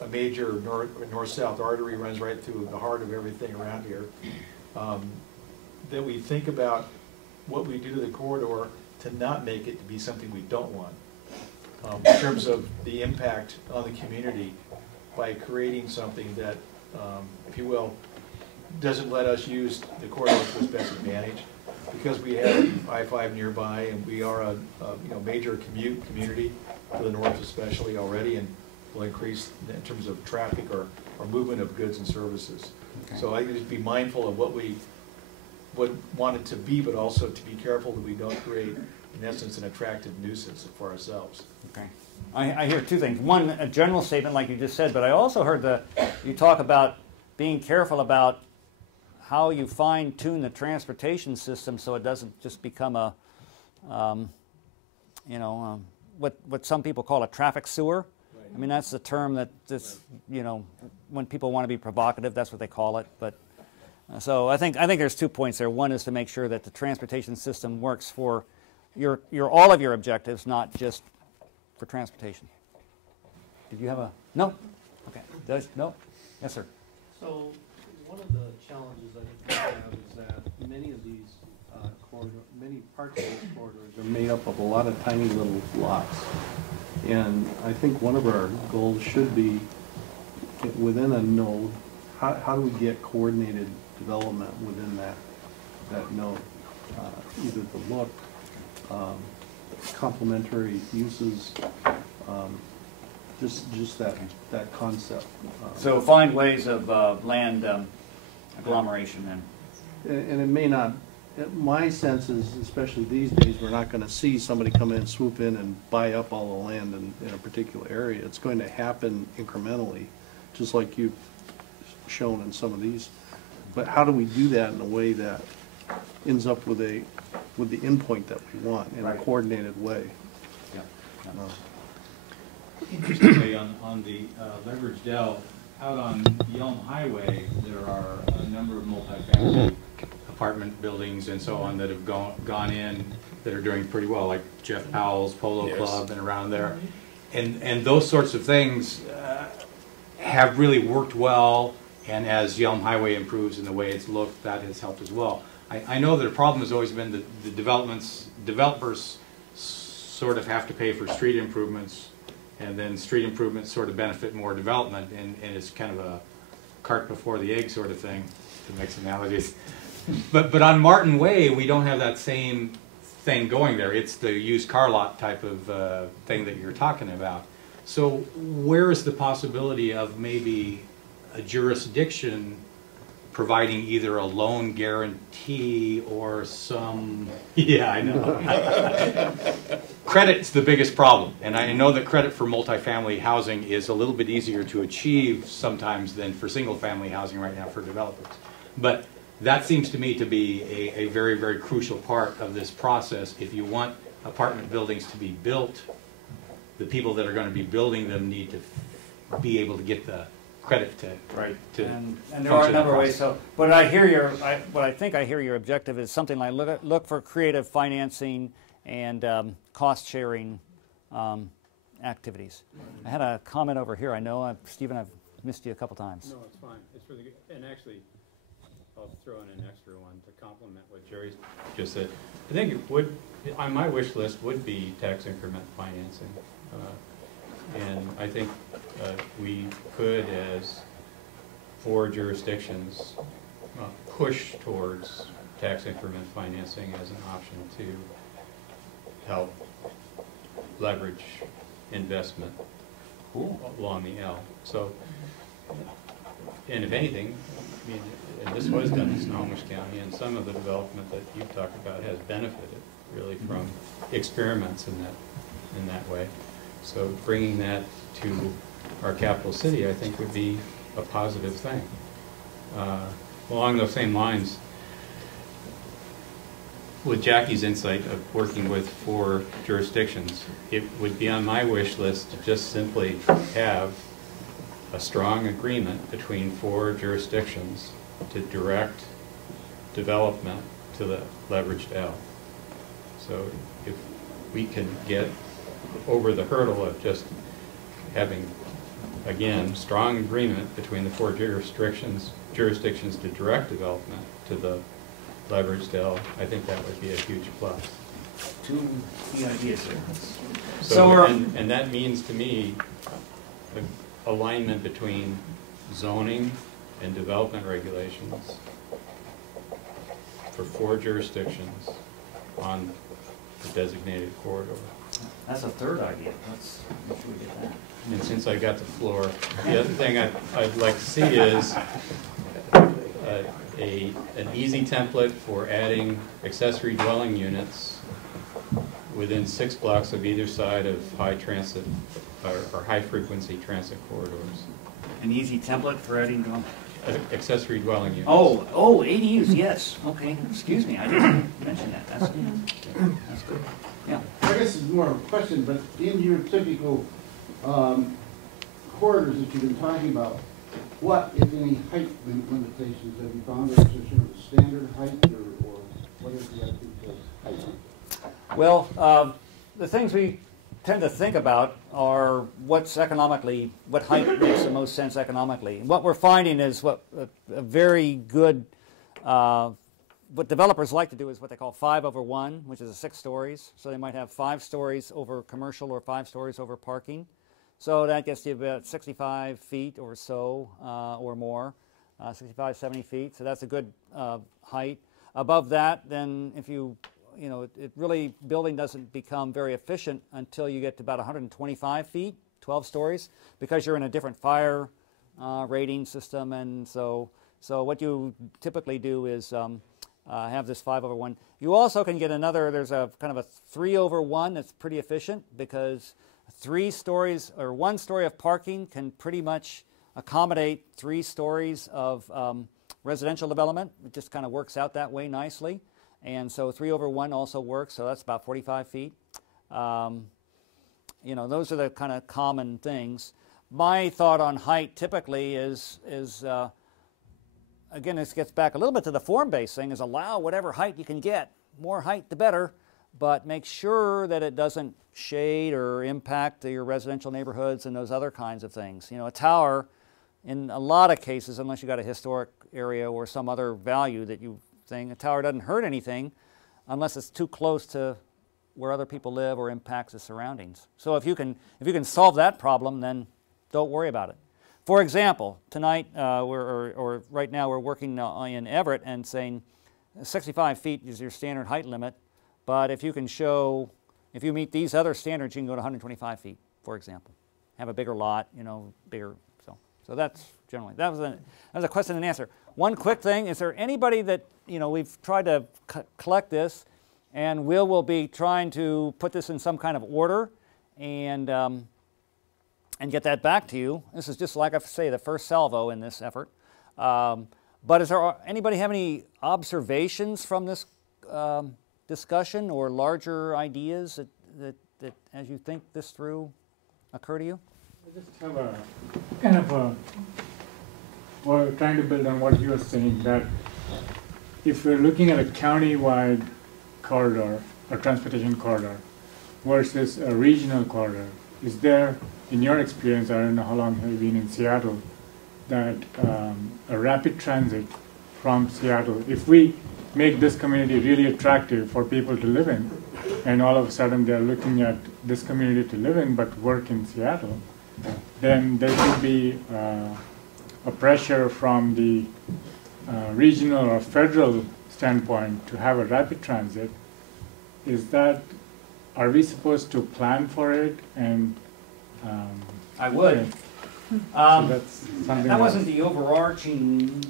a major north-south artery runs right through the heart of everything around here, that we think about what we do to the corridor to not make it to be something we don't want. In terms of the impact on the community by creating something that, if you will, doesn't let us use the corridor to its best advantage. Because we have I-5 nearby and we are a major commute community to the north especially already, and will increase in terms of traffic or movement of goods and services. Okay. So I think just be mindful of what we would want it to be, but also to be careful that we don't create, in essence, an attractive nuisance for ourselves. Okay. I hear two things. One, a general statement like you just said, but I also heard you talk about being careful about how you fine-tune the transportation system so it doesn't just become a, what some people call a traffic sewer. Right. I mean, that's the term that this, when people want to be provocative, that's what they call it. But so I think there's 2 points there. One is to make sure that the transportation system works for all of your objectives, not just for transportation. Did you have a no? Okay. No. Yes, sir. So one of the challenges I think we have is that many of these many parts of these corridors are made up of a lot of tiny little lots. And I think one of our goals should be within a node, how do we get coordinated development within that node? Either the look, complementary uses, just that concept. So find ways of land agglomeration then. And it may not, my sense is, especially these days, we're not going to see somebody come in, swoop in, and buy up all the land in a particular area. It's going to happen incrementally, just like you've shown in some of these. But how do we do that in a way that ends up with the endpoint that we want in a coordinated way? Yeah. Interestingly, on the leveraged L, out on Yelm Highway, there are a number of multifamily apartment buildings and so on that have gone in that are doing pretty well, like Jeff Powell's Polo Club and around there. And those sorts of things have really worked well, and as Yelm Highway improves in the way it's looked, that has helped as well. I know that a problem has always been that the developers sort of have to pay for street improvements, and then street improvements sort of benefit more development, and it's kind of a cart before the egg sort of thing, to make some analogies. But on Martin Way, we don't have that same thing going there. It's the used car lot type of thing that you're talking about. So where is the possibility of maybe a jurisdiction providing either a loan guarantee or some, yeah, I know. Credit's the biggest problem, and I know that credit for multifamily housing is a little bit easier to achieve sometimes than for single family housing right now for developers. But that seems to me to be a very, very crucial part of this process. If you want apartment buildings to be built, the people that are going to be building them need to be able to get the credit to and there are a number of ways. So, but I hear what I think I hear your objective is something like look for creative financing and cost sharing activities. I had a comment over here. I know, Stephen, I've missed you a couple times. No, it's fine. It's really good. And actually, I'll throw in an extra one to complement what Jerry just said. I think it would, on my wish list, would be tax increment financing. And I think we could, as 4 jurisdictions, push towards tax increment financing as an option to help leverage investment along the L. So, and if anything, I mean, and this was done in Snohomish County, and some of the development that you've talked about has benefited really from experiments in that way. So bringing that to our capital city, I think, would be a positive thing. Along those same lines, with Jackie's insight of working with 4 jurisdictions, it would be on my wish list to just simply have a strong agreement between 4 jurisdictions to direct development to the leveraged L. So if we can get over the hurdle of just having, again, strong agreement between the 4 jurisdictions to direct development to the leveraged L, I think that would be a huge plus. 2 key ideas there. So and that means to me alignment between zoning and development regulations for 4 jurisdictions on the designated corridor. That's a 3rd idea. Let's make sure we get that. And since I got the floor, the other thing I'd like to see is an easy template for adding accessory dwelling units within 6 blocks of either side of high transit or high frequency transit corridors. An easy template for adding accessory dwelling units. Oh, ADUs, yes. Okay, excuse me, I didn't mention that. That's good. Yeah. I guess it's more of a question, but in your typical corridors that you've been talking about, what, if any, height limitations have you found? Is there sort of a standard height, or what is the actual height? Well, the things we tend to think about are what height makes the most sense economically. And what we're finding is what a very good, what developers like to do is what they call 5/1, which is 6 stories. So they might have 5 stories over commercial or 5 stories over parking. So that gets you about 65 feet or so, or more, 65, 70 feet. So that's a good height. Above that, then if you know, it really, building doesn't become very efficient until you get to about 125 feet, 12 stories, because you're in a different fire rating system. And so what you typically do is have this 5/1. You also can get another, there's a kind of a 3/1 that's pretty efficient, because 3 stories or 1 story of parking can pretty much accommodate 3 stories of residential development. It just kind of works out that way nicely. And so 3/1 also works, so that's about 45 feet. You know, those are the kind of common things. My thought on height typically is again, this gets back a little bit to the form-based thing, is allow whatever height you can get. More height, the better, but make sure that it doesn't shade or impact your residential neighborhoods and those other kinds of things. You know, a tower, in a lot of cases, unless you got a historic area or some other value that you think, a tower doesn't hurt anything unless it's too close to where other people live or impacts the surroundings. So if you can solve that problem, then don't worry about it. For example, tonight or right now we're working in Everett and saying 65 feet is your standard height limit, but if you can show, if you meet these other standards, you can go to 125 feet, for example. Have a bigger lot, you know, bigger. So that's generally, that was a question and answer. One quick thing, is there anybody that, you know, we've tried to collect this, and we'll be trying to put this in some kind of order and get that back to you. This is just, like I say, the first salvo in this effort. But is there anybody have any observations from this discussion or larger ideas that as you think this through occur to you? I just have a kind of a, we're trying to build on what you were saying, that if we're looking at a county-wide corridor, a transportation corridor, versus a regional corridor, is there, in your experience, I don't know how long have you been in Seattle, that a rapid transit from Seattle, if we make this community really attractive for people to live in, and all of a sudden they're looking at this community to live in but work in Seattle, then there could be a pressure from the regional or federal standpoint to have a rapid transit. Is that, are we supposed to plan for it? And I would. So that's something that wasn't the overarching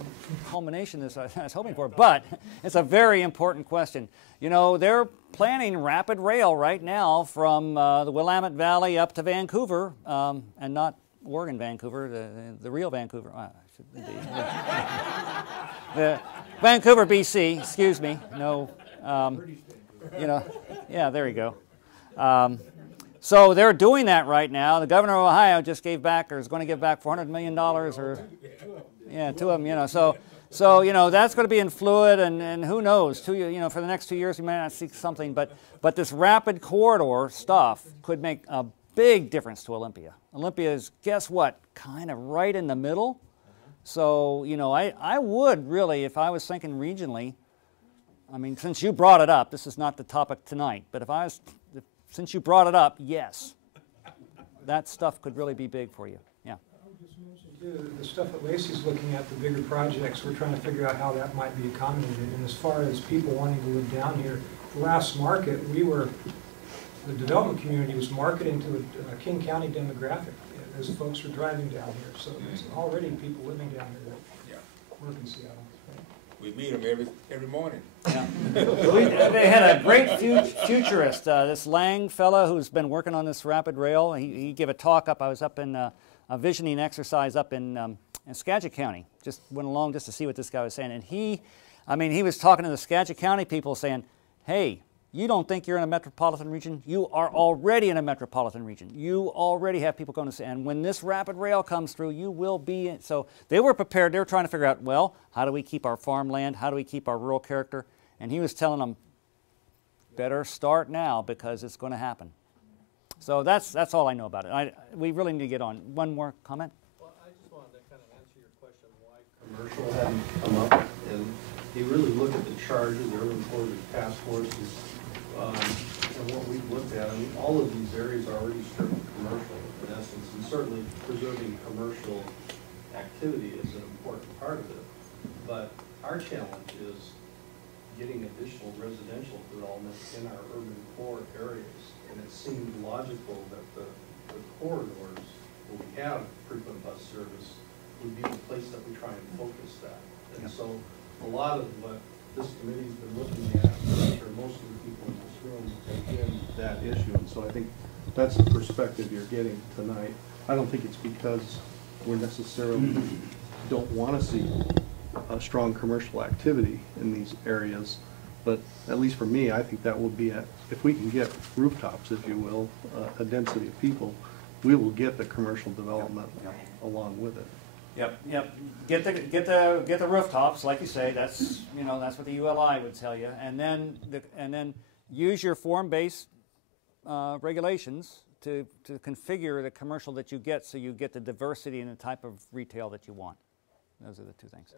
culmination that I was hoping for, but it's a very important question. You know, they're planning rapid rail right now from the Willamette Valley up to Vancouver, and not Oregon Vancouver, the real Vancouver. The Vancouver, BC, excuse me. No, you know, yeah, there you go. So they're doing that right now. The governor of Ohio just gave back, or is going to give back $400 million, or yeah, 2 of them. You know, so you know that's going to be in fluid, and who knows? You know, for the next 2 years, we might not see something. But this rapid corridor stuff could make a big difference to Olympia. Olympia is, guess what? Kind of right in the middle. So you know, I would really, if I was thinking regionally. I mean, since you brought it up, this is not the topic tonight. But since you brought it up, yes, that stuff could really be big for you. Yeah. I would just mention too, the stuff that Lacey's looking at, the bigger projects, we're trying to figure out how that might be accommodated. And as far as people wanting to live down here, the last market, the development community was marketing to a King County demographic as folks were driving down here. So there's already people living down here that work in Seattle. We meet them every morning. Yeah. They had a great futurist, this Lang fella who's been working on this rapid rail. He gave a talk up. I was up in a visioning exercise up in Skagit County. Just went along just to see what this guy was saying. And he was talking to the Skagit County people saying, hey, you don't think you're in a metropolitan region? You are already in a metropolitan region. You already have people going to say, and when this rapid rail comes through, you will be in. So they were prepared. They were trying to figure out, well, how do we keep our farmland? How do we keep our rural character? And he was telling them, better start now because it's going to happen. So that's all I know about it. We really need to get on. One more comment? Well, I just wanted to kind of answer your question why commercial hadn't come up. And you really look at the charges, the urban forestry task forces, and what we've looked at. I mean, all of these areas are already strictly commercial in essence, and certainly preserving commercial activity is an important part of it. But our challenge is getting additional residential development in our urban core areas. And it seemed logical that the corridors where we have frequent bus service would be the place that we try and focus that. And so a lot of what this committee's been looking at, I'm sure most of the people in this room have been that issue. And so I think that's the perspective you're getting tonight. I don't think it's because we necessarily don't want to see a strong commercial activity in these areas. But at least for me, I think that will be, if we can get rooftops, if you will, a density of people, we will get the commercial development along with it. Yep. Get the rooftops, like you say. That's that's what the ULI would tell you, and then use your form-based regulations to configure the commercial that you get, so you get the diversity and the type of retail that you want. Those are the two things.